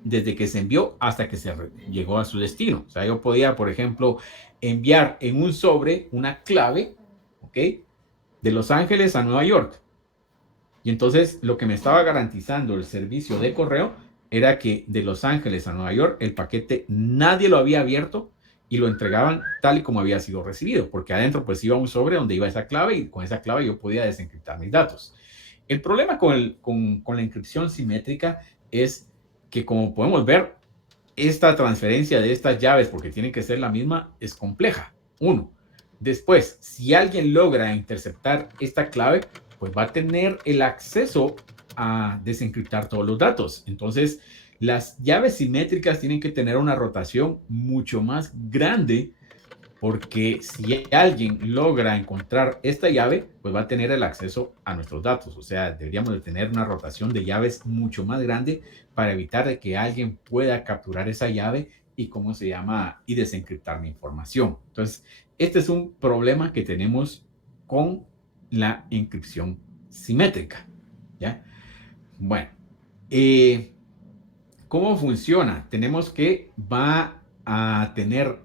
desde que se envió hasta que se llegó a su destino. O sea, yo podía, por ejemplo, enviar en un sobre una clave, ¿ok? De Los Ángeles a Nueva York. Y entonces lo que me estaba garantizando el servicio de correo era que de Los Ángeles a Nueva York el paquete nadie lo había abierto y lo entregaban tal y como había sido recibido, porque adentro pues iba un sobre donde iba esa clave y con esa clave yo podía desencriptar mis datos. El problema con la encripción simétrica es que, como podemos ver, esta transferencia de estas llaves, porque tiene que ser la misma, es compleja. Uno. Después, si alguien logra interceptar esta clave, pues va a tener el acceso a desencriptar todos los datos. Entonces, las llaves simétricas tienen que tener una rotación mucho más grande, porque si alguien logra encontrar esta llave, pues va a tener el acceso a nuestros datos. O sea, deberíamos de tener una rotación de llaves mucho más grande para evitar de que alguien pueda capturar esa llave y, ¿cómo se llama? Y desencriptar mi información. Entonces, este es un problema que tenemos con la encripción simétrica, ¿ya? Bueno, ¿cómo funciona? Tenemos que va a tener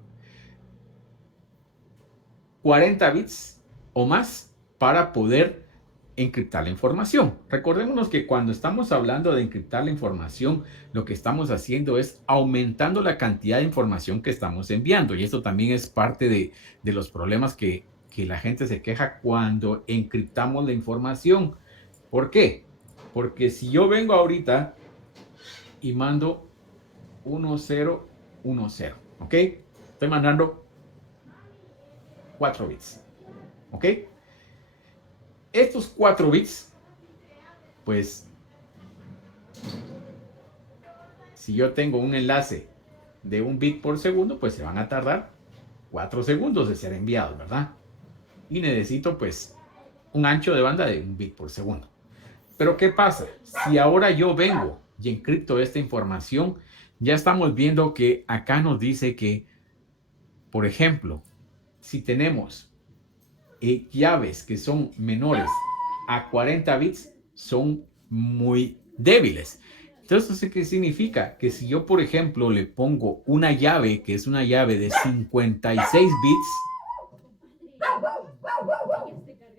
40 bits o más para poder encriptar la información. Recordémonos que cuando estamos hablando de encriptar la información, lo que estamos haciendo es aumentando la cantidad de información que estamos enviando. Y esto también es parte de los problemas que la gente se queja cuando encriptamos la información. ¿Por qué? Porque si yo vengo ahorita y mando 1010, ¿ok? Estoy mandando 4 bits, ¿ok? Estos 4 bits, pues, si yo tengo un enlace de 1 bit por segundo, pues se van a tardar 4 segundos de ser enviados, ¿verdad? Y necesito, pues, un ancho de banda de 1 bit por segundo. Pero ¿qué pasa? Si ahora yo vengo y encripto esta información, ya estamos viendo que acá nos dice que, por ejemplo, si tenemos llaves que son menores a 40 bits, son muy débiles. Entonces, ¿qué significa? Que si yo, por ejemplo, le pongo una llave que es una llave de 56 bits,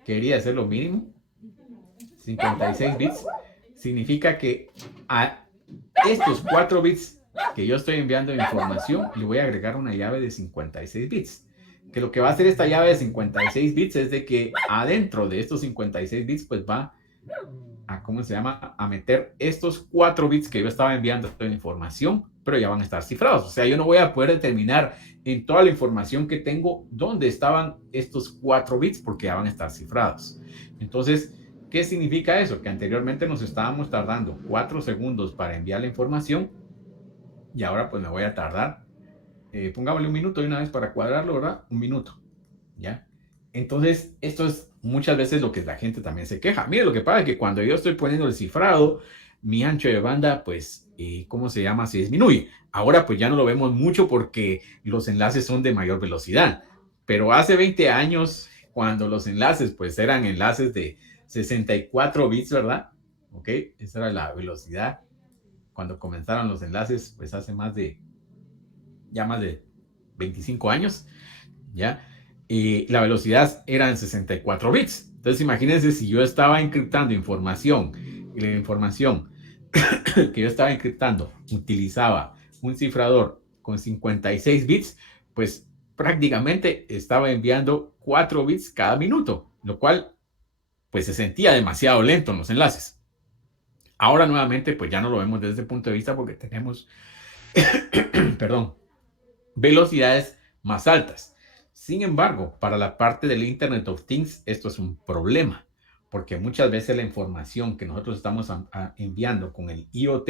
quería hacer lo mínimo, 56 bits, significa que a estos 4 bits que yo estoy enviando información, le voy a agregar una llave de 56 bits. que lo que va a hacer esta llave de 56 bits es de que adentro de estos 56 bits pues va a, ¿cómo se llama? A meter estos 4 bits que yo estaba enviando de información, pero ya van a estar cifrados. O sea, yo no voy a poder determinar en toda la información que tengo dónde estaban estos 4 bits porque ya van a estar cifrados. Entonces, ¿qué significa eso? Que anteriormente nos estábamos tardando 4 segundos para enviar la información y ahora pues me voy a tardar, pongámosle un minuto de una vez para cuadrarlo, ¿verdad? Un minuto, ¿ya? Entonces, esto es muchas veces lo que la gente también se queja. Mire, lo que pasa es que cuando yo estoy poniendo el cifrado, mi ancho de banda, pues, ¿cómo se llama? Se disminuye. Ahora, pues ya no lo vemos mucho porque los enlaces son de mayor velocidad. Pero hace 20 años, cuando los enlaces, pues, eran enlaces de 64 bits, ¿verdad? ¿Ok? Esa era la velocidad. Cuando comenzaron los enlaces, pues, hace más de 25 años, ¿ya? Y la velocidad era en 64 bits. Entonces, imagínense si yo estaba encriptando información y la información que yo estaba encriptando utilizaba un cifrador con 56 bits, pues prácticamente estaba enviando 4 bits cada minuto, lo cual pues se sentía demasiado lento en los enlaces. Ahora nuevamente pues ya no lo vemos desde ese punto de vista porque tenemos, perdón, velocidades más altas. Sin embargo, para la parte del Internet of Things, esto es un problema, porque muchas veces la información que nosotros estamos enviando con el IoT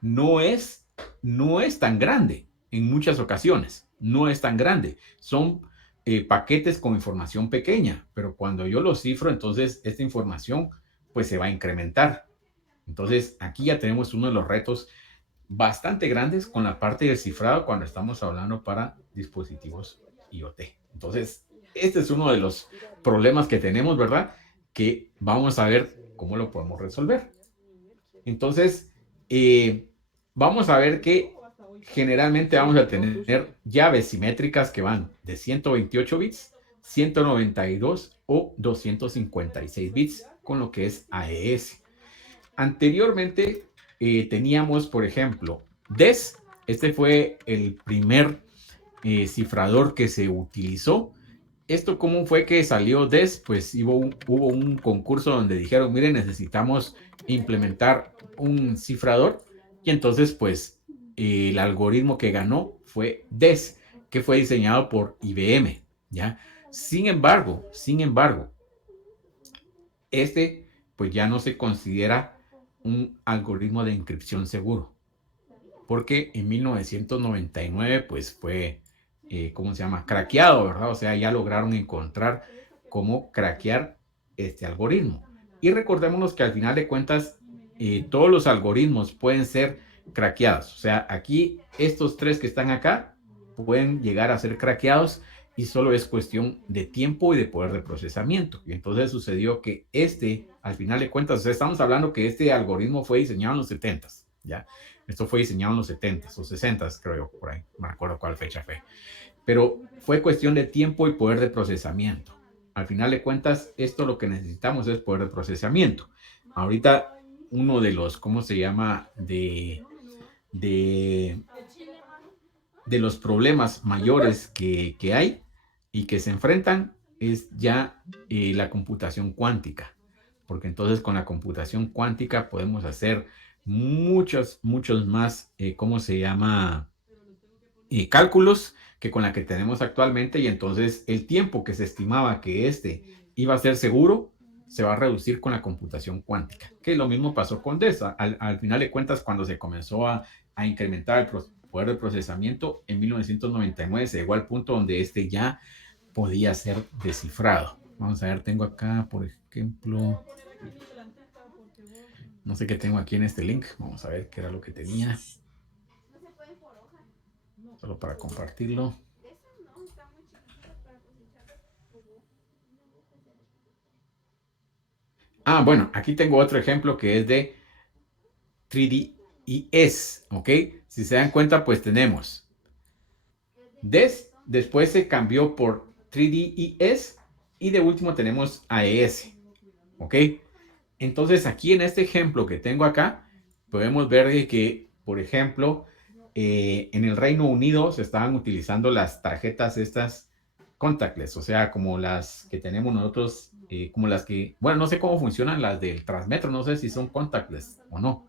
no es, no es tan grande en muchas ocasiones, no es tan grande. Son paquetes con información pequeña, pero cuando yo lo cifro, entonces esta información pues se va a incrementar. Entonces aquí ya tenemos uno de los retos bastante grandes con la parte del cifrado cuando estamos hablando para dispositivos IoT. Entonces, este es uno de los problemas que tenemos, ¿verdad? Que vamos a ver cómo lo podemos resolver. Entonces, vamos a ver que generalmente vamos a tener llaves simétricas que van de 128 bits, 192 o 256 bits con lo que es AES. Anteriormente teníamos, por ejemplo, DES. Este fue el primer cifrador que se utilizó. ¿Esto cómo fue que salió DES? Pues hubo un concurso donde dijeron, miren, necesitamos implementar un cifrador. Y entonces, pues, el algoritmo que ganó fue DES, que fue diseñado por IBM, ¿ya? Sin embargo, este, pues ya no se considera un algoritmo de encripción seguro, porque en 1999 pues fue, ¿cómo se llama? Craqueado, ¿verdad? O sea, ya lograron encontrar cómo craquear este algoritmo. Y recordémonos que al final de cuentas, todos los algoritmos pueden ser craqueados. O sea, aquí estos tres que están acá pueden llegar a ser craqueados y solo es cuestión de tiempo y de poder de procesamiento. Y entonces sucedió que al final de cuentas, o sea, estamos hablando que este algoritmo fue diseñado en los 70s, ¿ya? Esto fue diseñado en los 70s o 60s, creo yo, por ahí, no me acuerdo cuál fecha fue. Pero fue cuestión de tiempo y poder de procesamiento. Al final de cuentas, esto lo que necesitamos es poder de procesamiento. Ahorita, uno de los, ¿cómo se llama? De, de los problemas mayores que hay y que se enfrentan es ya la computación cuántica, porque entonces con la computación cuántica podemos hacer muchos más, ¿cómo se llama? Cálculos que con la que tenemos actualmente y entonces el tiempo que se estimaba que este iba a ser seguro se va a reducir con la computación cuántica, que lo mismo pasó con DESA. Al final de cuentas, cuando se comenzó a incrementar el poder de procesamiento, en 1999 se llegó al punto donde este ya podía ser descifrado. Vamos a ver, tengo acá, por ejemplo, no sé qué tengo aquí en este link. Vamos a ver qué era lo que tenía. Solo para compartirlo. Ah, bueno, aquí tengo otro ejemplo que es de 3DES, ¿ok? Si se dan cuenta, pues tenemos DES, después se cambió por 3DES y de último tenemos AES, ¿ok? Entonces aquí en este ejemplo que tengo acá, podemos ver que, por ejemplo, en el Reino Unido se estaban utilizando las tarjetas estas contactless, o sea, como las que tenemos nosotros, como las que, bueno, no sé cómo funcionan las del Transmetro, no sé si son contactless o no,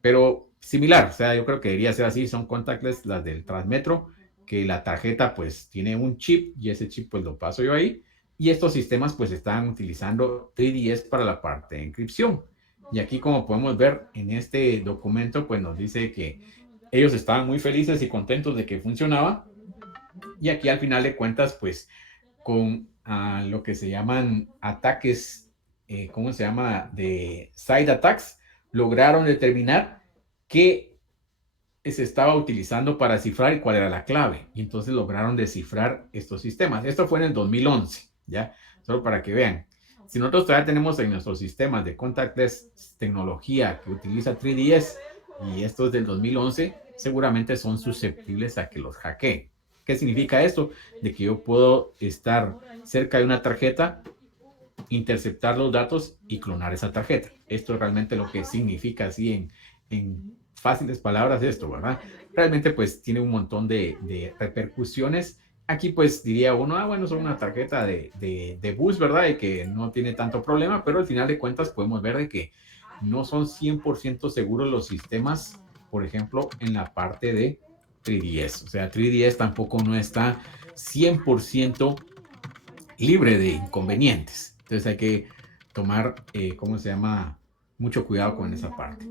pero similar, o sea, yo creo que debería ser así, son contactless las del Transmetro, que la tarjeta pues tiene un chip y ese chip pues lo paso yo ahí, y estos sistemas pues están utilizando 3DS para la parte de encripción. Y aquí como podemos ver en este documento pues nos dice que ellos estaban muy felices y contentos de que funcionaba, y aquí al final de cuentas pues con lo que se llaman ataques, ¿cómo se llama? De side attacks, lograron determinar qué se estaba utilizando para cifrar y cuál era la clave. Y entonces lograron descifrar estos sistemas. Esto fue en el 2011, ¿ya? Solo para que vean. Si nosotros todavía tenemos en nuestros sistemas de contactless tecnología que utiliza 3DS y esto es del 2011, seguramente son susceptibles a que los hackeen. ¿Qué significa esto? De que yo puedo estar cerca de una tarjeta, interceptar los datos y clonar esa tarjeta. Esto es realmente lo que significa así en fáciles palabras esto, ¿verdad? Realmente pues tiene un montón de repercusiones. Aquí pues diría uno, bueno, son una tarjeta de bus, ¿verdad? Y que no tiene tanto problema, pero al final de cuentas podemos ver de que no son 100% seguros los sistemas, por ejemplo, en la parte de 3DS. O sea, 3DS tampoco no está 100% libre de inconvenientes. Entonces hay que tomar, ¿cómo se llama? Mucho cuidado con esa parte.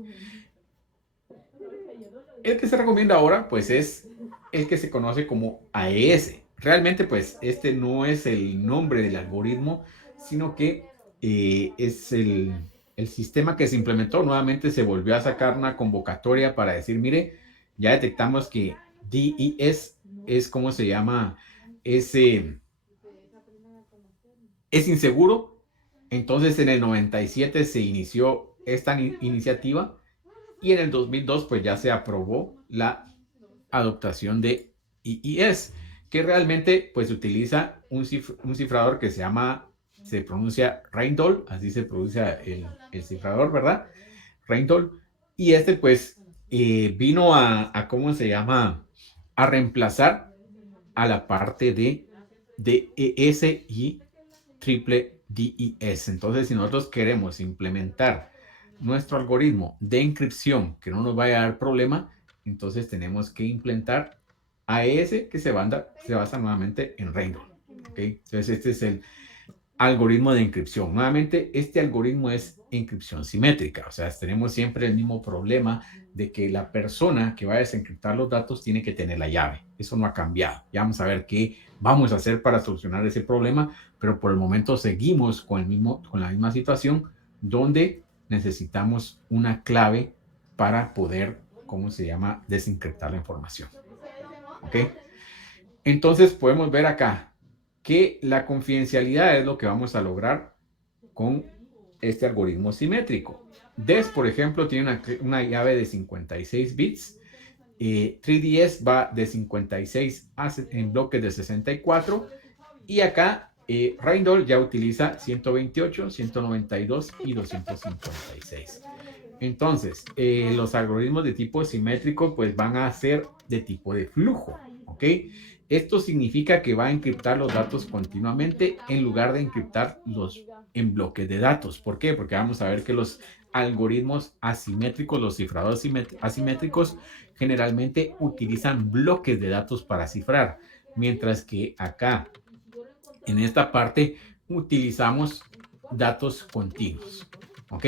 El que se recomienda ahora, pues es el que se conoce como AES. Realmente, pues este no es el nombre del algoritmo, sino que es el sistema que se implementó. Nuevamente se volvió a sacar una convocatoria para decir, mire, ya detectamos que DES es como se llama ese es inseguro. Entonces en el 97 se inició esta iniciativa y en el 2002 pues ya se aprobó la adoptación de IIS, que realmente pues utiliza un cifrador que se pronuncia Reindoll, así se pronuncia el cifrador, ¿verdad? Reindoll. Y este pues vino ¿cómo se llama? A reemplazar a la parte de DES y triple DES. Entonces, si nosotros queremos implementar nuestro algoritmo de encripción que no nos vaya a dar problema, entonces tenemos que implementar AES que se basa nuevamente en Reingold. ¿Okay? Entonces, este es el algoritmo de encripción. Nuevamente, este algoritmo es encripción simétrica. O sea, tenemos siempre el mismo problema de que la persona que va a desencriptar los datos tiene que tener la llave. Eso no ha cambiado. Ya vamos a ver qué vamos a hacer para solucionar ese problema, pero por el momento seguimos con la misma situación donde necesitamos una clave para poder, ¿cómo se llama?, desencriptar la información. ¿Ok? Entonces podemos ver acá que la confidencialidad es lo que vamos a lograr con este algoritmo simétrico. DES, por ejemplo, tiene una llave de 56 bits. 3DS va de 56 en bloques de 64. Y acá Reindoll ya utiliza 128, 192 y 256. Entonces, los algoritmos de tipo simétrico pues van a ser de tipo de flujo, ¿ok? Esto significa que va a encriptar los datos continuamente en lugar de encriptarlos en bloques de datos. ¿Por qué? Porque vamos a ver que los algoritmos asimétricos, los cifradores asimétricos, generalmente utilizan bloques de datos para cifrar, mientras que acá, en esta parte, utilizamos datos continuos, ¿ok?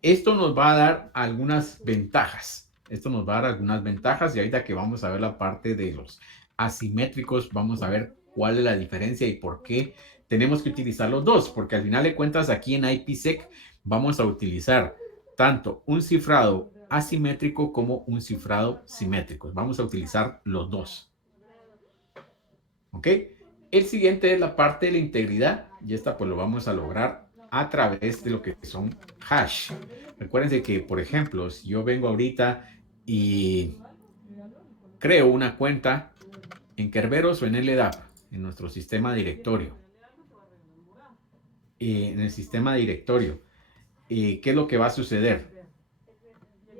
Esto nos va a dar algunas ventajas. Esto nos va a dar algunas ventajas y ahorita que vamos a ver la parte de los asimétricos, vamos a ver cuál es la diferencia y por qué tenemos que utilizar los dos, porque al final de cuentas aquí en IPsec vamos a utilizar tanto un cifrado asimétrico como un cifrado simétrico. Vamos a utilizar los dos. ¿Ok? El siguiente es la parte de la integridad y esta pues lo vamos a lograr a través de lo que son hash. Recuérdense que, por ejemplo, si yo vengo ahorita y creo una cuenta en Kerberos o en LDAP, en nuestro sistema directorio, en el sistema directorio, ¿qué es lo que va a suceder?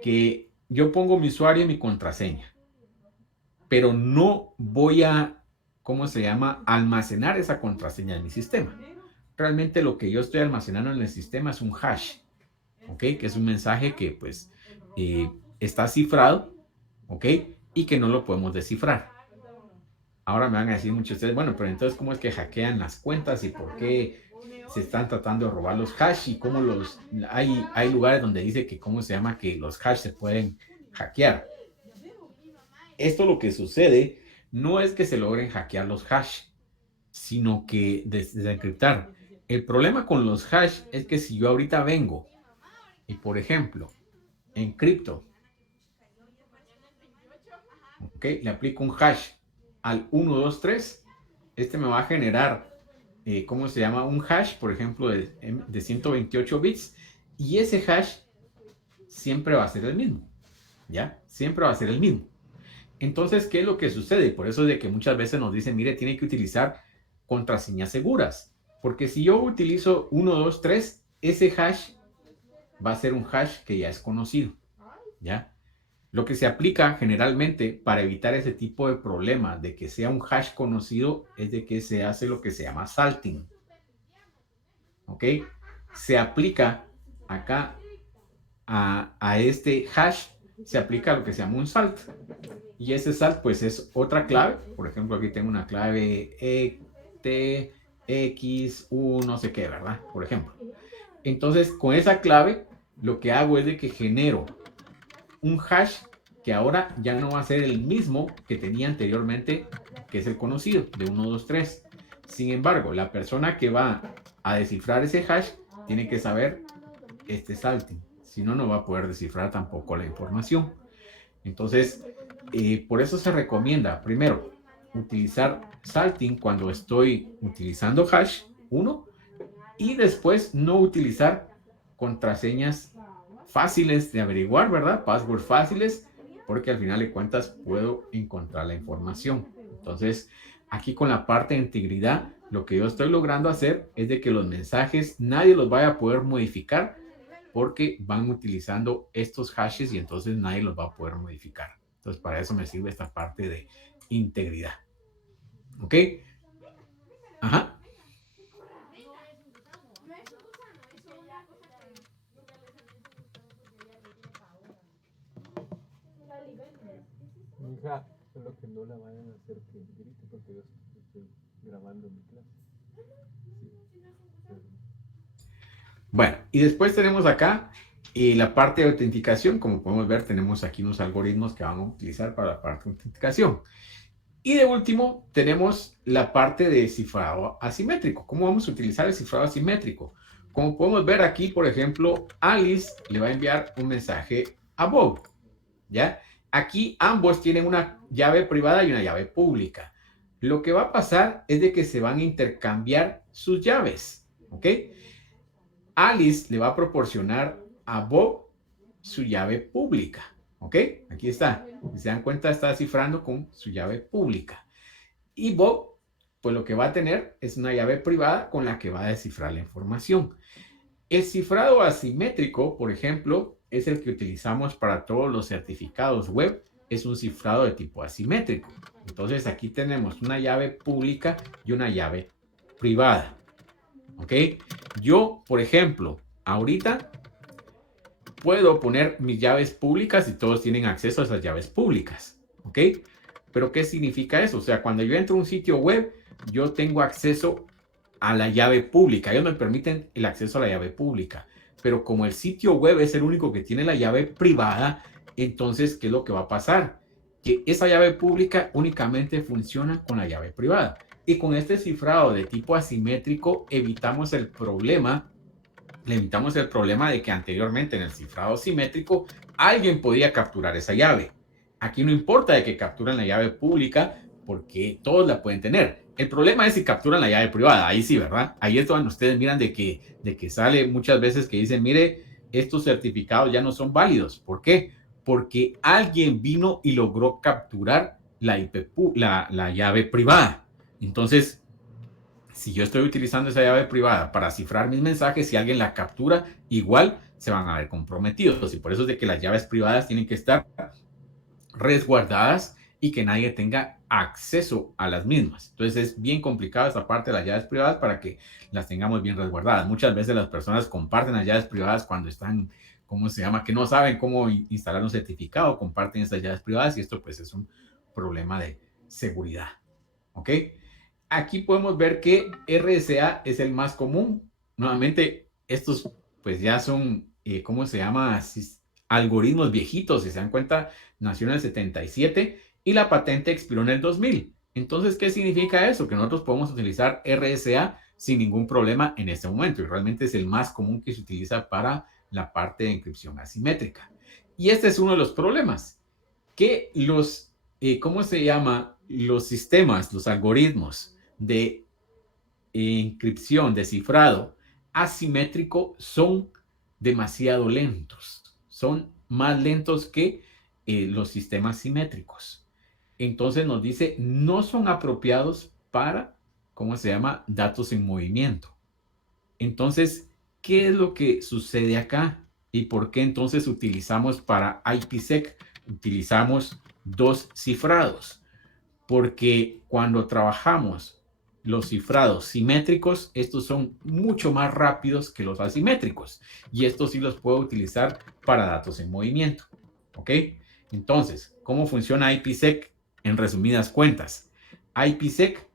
Que yo pongo mi usuario y mi contraseña, pero no voy a ¿cómo se llama? Almacenar esa contraseña en mi sistema. Realmente lo que yo estoy almacenando en el sistema es un hash, ¿ok? Que es un mensaje que pues está cifrado, ¿ok? Y que no lo podemos descifrar. Ahora me van a decir muchos de ustedes, bueno, pero entonces, ¿cómo es que hackean las cuentas y por qué se están tratando de robar los hash y cómo hay lugares donde dice que, ¿cómo se llama? Que los hash se pueden hackear. Esto lo que sucede no es que se logren hackear los hash, sino que desencriptar. El problema con los hash es que si yo ahorita vengo y, por ejemplo, encripto, ¿ok? Le aplico un hash al 123, este me va a generar, ¿cómo se llama? Un hash, por ejemplo, de 128 bits, y ese hash siempre va a ser el mismo, ¿ya? Siempre va a ser el mismo. Entonces, ¿qué es lo que sucede? Por eso es de que muchas veces nos dicen, mire, tiene que utilizar contraseñas seguras, porque si yo utilizo 123, ese hash va a ser un hash que ya es conocido, ¿ya? Lo que se aplica generalmente para evitar ese tipo de problemas de que sea un hash conocido es de que se hace lo que se llama salting. ¿Ok? Se aplica acá a este hash, se aplica lo que se llama un salt. Y ese salt pues es otra clave. Por ejemplo, aquí tengo una clave ETX1 no sé qué, ¿verdad? Por ejemplo. Entonces, con esa clave, lo que hago es de que genero un hash que ahora ya no va a ser el mismo que tenía anteriormente, que es el conocido, de 1, 2, 3. Sin embargo, la persona que va a descifrar ese hash tiene que saber este salting. Si no, no va a poder descifrar tampoco la información. Entonces, por eso se recomienda, primero, utilizar salting cuando estoy utilizando hash 1 y después no utilizar contraseñas fáciles de averiguar, ¿verdad? Passwords fáciles, porque al final de cuentas puedo encontrar la información. Entonces, aquí con la parte de integridad, lo que yo estoy logrando hacer es de que los mensajes nadie los vaya a poder modificar porque van utilizando estos hashes y entonces nadie los va a poder modificar. Entonces, para eso me sirve esta parte de integridad. ¿Ok? Ajá. Mi hija, solo que no la vayan a hacer que grite porque yo estoy grabando mi clase. Sí. Bueno, y después tenemos acá la parte de autenticación. Como podemos ver, tenemos aquí unos algoritmos que vamos a utilizar para la parte de autenticación. Y de último, tenemos la parte de cifrado asimétrico. ¿Cómo vamos a utilizar el cifrado asimétrico? Como podemos ver aquí, por ejemplo, Alice le va a enviar un mensaje a Bob, ¿ya? Aquí ambos tienen una llave privada y una llave pública. Lo que va a pasar es de que se van a intercambiar sus llaves, ¿ok? Alice le va a proporcionar a Bob su llave pública, ¿ok? Aquí está. Si se dan cuenta, está cifrando con su llave pública. Y Bob, pues lo que va a tener es una llave privada con la que va a descifrar la información. El cifrado asimétrico, por ejemplo, es el que utilizamos para todos los certificados web. Es un cifrado de tipo asimétrico. Entonces aquí tenemos una llave pública y una llave privada. ¿Ok? Yo, por ejemplo, ahorita puedo poner mis llaves públicas y todos tienen acceso a esas llaves públicas. ¿Ok? Pero ¿qué significa eso? O sea, cuando yo entro a un sitio web, yo tengo acceso a la llave pública. Ellos me permiten el acceso a la llave pública. Pero como el sitio web es el único que tiene la llave privada, entonces, ¿qué es lo que va a pasar? Que esa llave pública únicamente funciona con la llave privada. Y con este cifrado de tipo asimétrico evitamos el problema, de que anteriormente en el cifrado simétrico alguien podía capturar esa llave. Aquí no importa de que capturan la llave pública porque todos la pueden tener. El problema es si capturan la llave privada, ahí sí, ¿verdad? Ahí es donde ustedes miran de que sale muchas veces que dicen, mire, estos certificados ya no son válidos. ¿Por qué? Porque alguien vino y logró capturar la llave privada. Entonces, si yo estoy utilizando esa llave privada para cifrar mis mensajes, si alguien la captura, igual se van a ver comprometidos. Y por eso es de que las llaves privadas tienen que estar resguardadas y que nadie tenga acceso a las mismas. Entonces es bien complicado esta parte de las llaves privadas para que las tengamos bien resguardadas. Muchas veces las personas comparten las llaves privadas cuando están, ¿cómo se llama? Que no saben cómo instalar un certificado, comparten estas llaves privadas y esto pues es un problema de seguridad. ¿Ok? Aquí podemos ver que RSA es el más común. Nuevamente, estos pues ya son, ¿cómo se llama? Algoritmos viejitos. Si se dan cuenta, nació en el 77 y la patente expiró en el 2000. Entonces, ¿qué significa eso? Que nosotros podemos utilizar RSA sin ningún problema en este momento y realmente es el más común que se utiliza para la parte de encripción asimétrica. Y este es uno de los problemas, que los, ¿cómo se llama? Los sistemas, los algoritmos de encripción, de cifrado asimétrico son demasiado lentos. Son más lentos que los sistemas simétricos. Entonces nos dice, no son apropiados para, ¿cómo se llama? Datos en movimiento. Entonces, ¿qué es lo que sucede acá? ¿Y por qué entonces utilizamos para IPsec? Utilizamos dos cifrados, porque cuando trabajamos los cifrados simétricos, estos son mucho más rápidos que los asimétricos y estos sí los puedo utilizar para datos en movimiento. ¿Ok? Entonces, ¿cómo funciona IPsec? En resumidas cuentas, IPsec,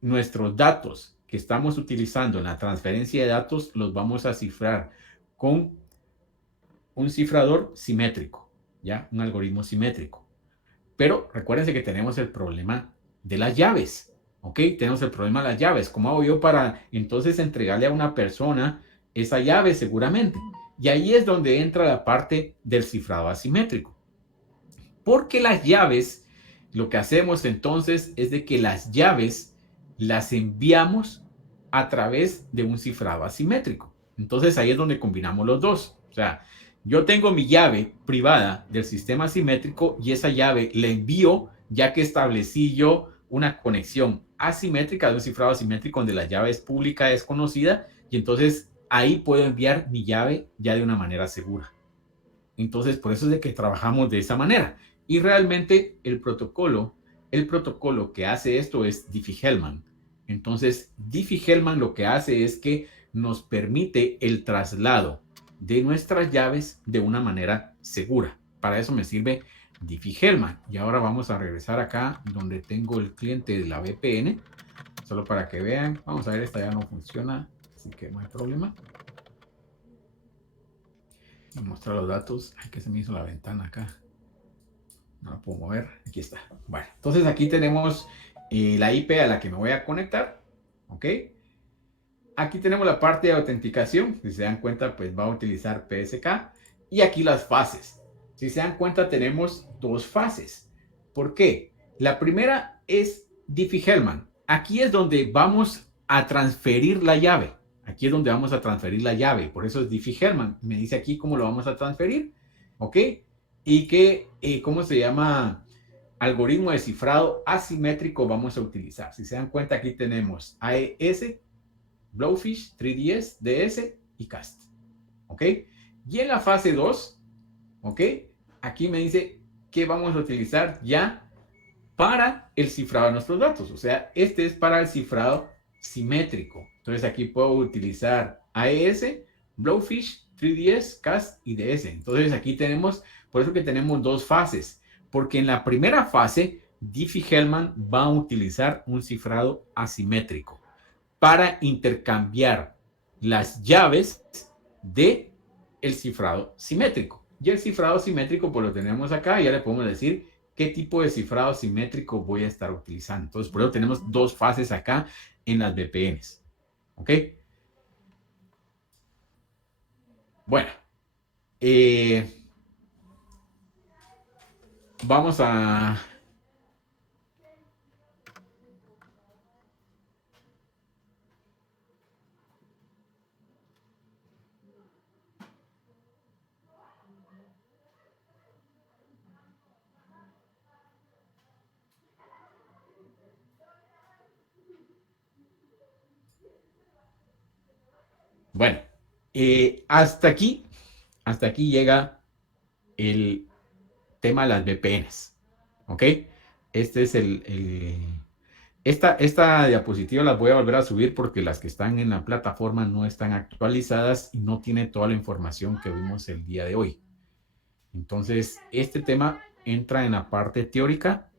nuestros datos que estamos utilizando en la transferencia de datos los vamos a cifrar con un cifrador simétrico, ¿ya? Un algoritmo simétrico. Pero recuérdense que tenemos el problema de las llaves, ¿ok? Tenemos el problema de las llaves. ¿Cómo hago yo para entonces entregarle a una persona esa llave seguramente? Y ahí es donde entra la parte del cifrado asimétrico. Porque las llaves, lo que hacemos entonces es de que las llaves las enviamos a través de un cifrado asimétrico. Entonces ahí es donde combinamos los dos. O sea, yo tengo mi llave privada del sistema asimétrico y esa llave la envío ya que establecí yo una conexión asimétrica de un cifrado asimétrico donde la llave es pública, desconocida, y entonces ahí puedo enviar mi llave ya de una manera segura. Entonces, por eso es de que trabajamos de esa manera. Y realmente el protocolo que hace esto es Diffie-Hellman. Entonces, Diffie-Hellman lo que hace es que nos permite el traslado de nuestras llaves de una manera segura. Para eso me sirve Diffie-Hellman. Y ahora vamos a regresar acá donde tengo el cliente de la VPN. Solo para que vean. Vamos a ver, esta ya no funciona, así que no hay problema. Voy a mostrar los datos. Ay, que se me hizo la ventana acá. No la puedo mover. Aquí está. Bueno, entonces aquí tenemos la IP a la que me voy a conectar. ¿Ok? Aquí tenemos la parte de autenticación. Si se dan cuenta, pues va a utilizar PSK. Y aquí las fases. Si se dan cuenta, tenemos dos fases. ¿Por qué? La primera es Diffie-Hellman. Aquí es donde vamos a transferir la llave. Aquí es donde vamos a transferir la llave. Por eso es Diffie-Hellman. Me dice aquí cómo lo vamos a transferir. ¿Ok? Y que, ¿cómo se llama? Algoritmo de cifrado asimétrico vamos a utilizar. Si se dan cuenta, aquí tenemos AES, Blowfish, 3DS, DS y CAST. ¿Ok? Y en la fase 2, ¿ok? Aquí me dice que vamos a utilizar ya para el cifrado de nuestros datos. O sea, este es para el cifrado simétrico. Entonces aquí puedo utilizar AES, Blowfish, 3DS, CAST y DS. Entonces aquí tenemos, por eso que tenemos dos fases. Porque en la primera fase, Diffie-Hellman va a utilizar un cifrado asimétrico para intercambiar las llaves de el cifrado simétrico. Y el cifrado simétrico, pues lo tenemos acá, ya le podemos decir qué tipo de cifrado simétrico voy a estar utilizando. Entonces, por eso tenemos dos fases acá en las VPNs. ¿Ok? Bueno, vamos a... Bueno, hasta aquí llega el tema de las VPNs. ¿Ok? Este es esta diapositiva las voy a volver a subir porque las que están en la plataforma no están actualizadas y no tiene toda la información que vimos el día de hoy. Entonces, este tema entra en la parte teórica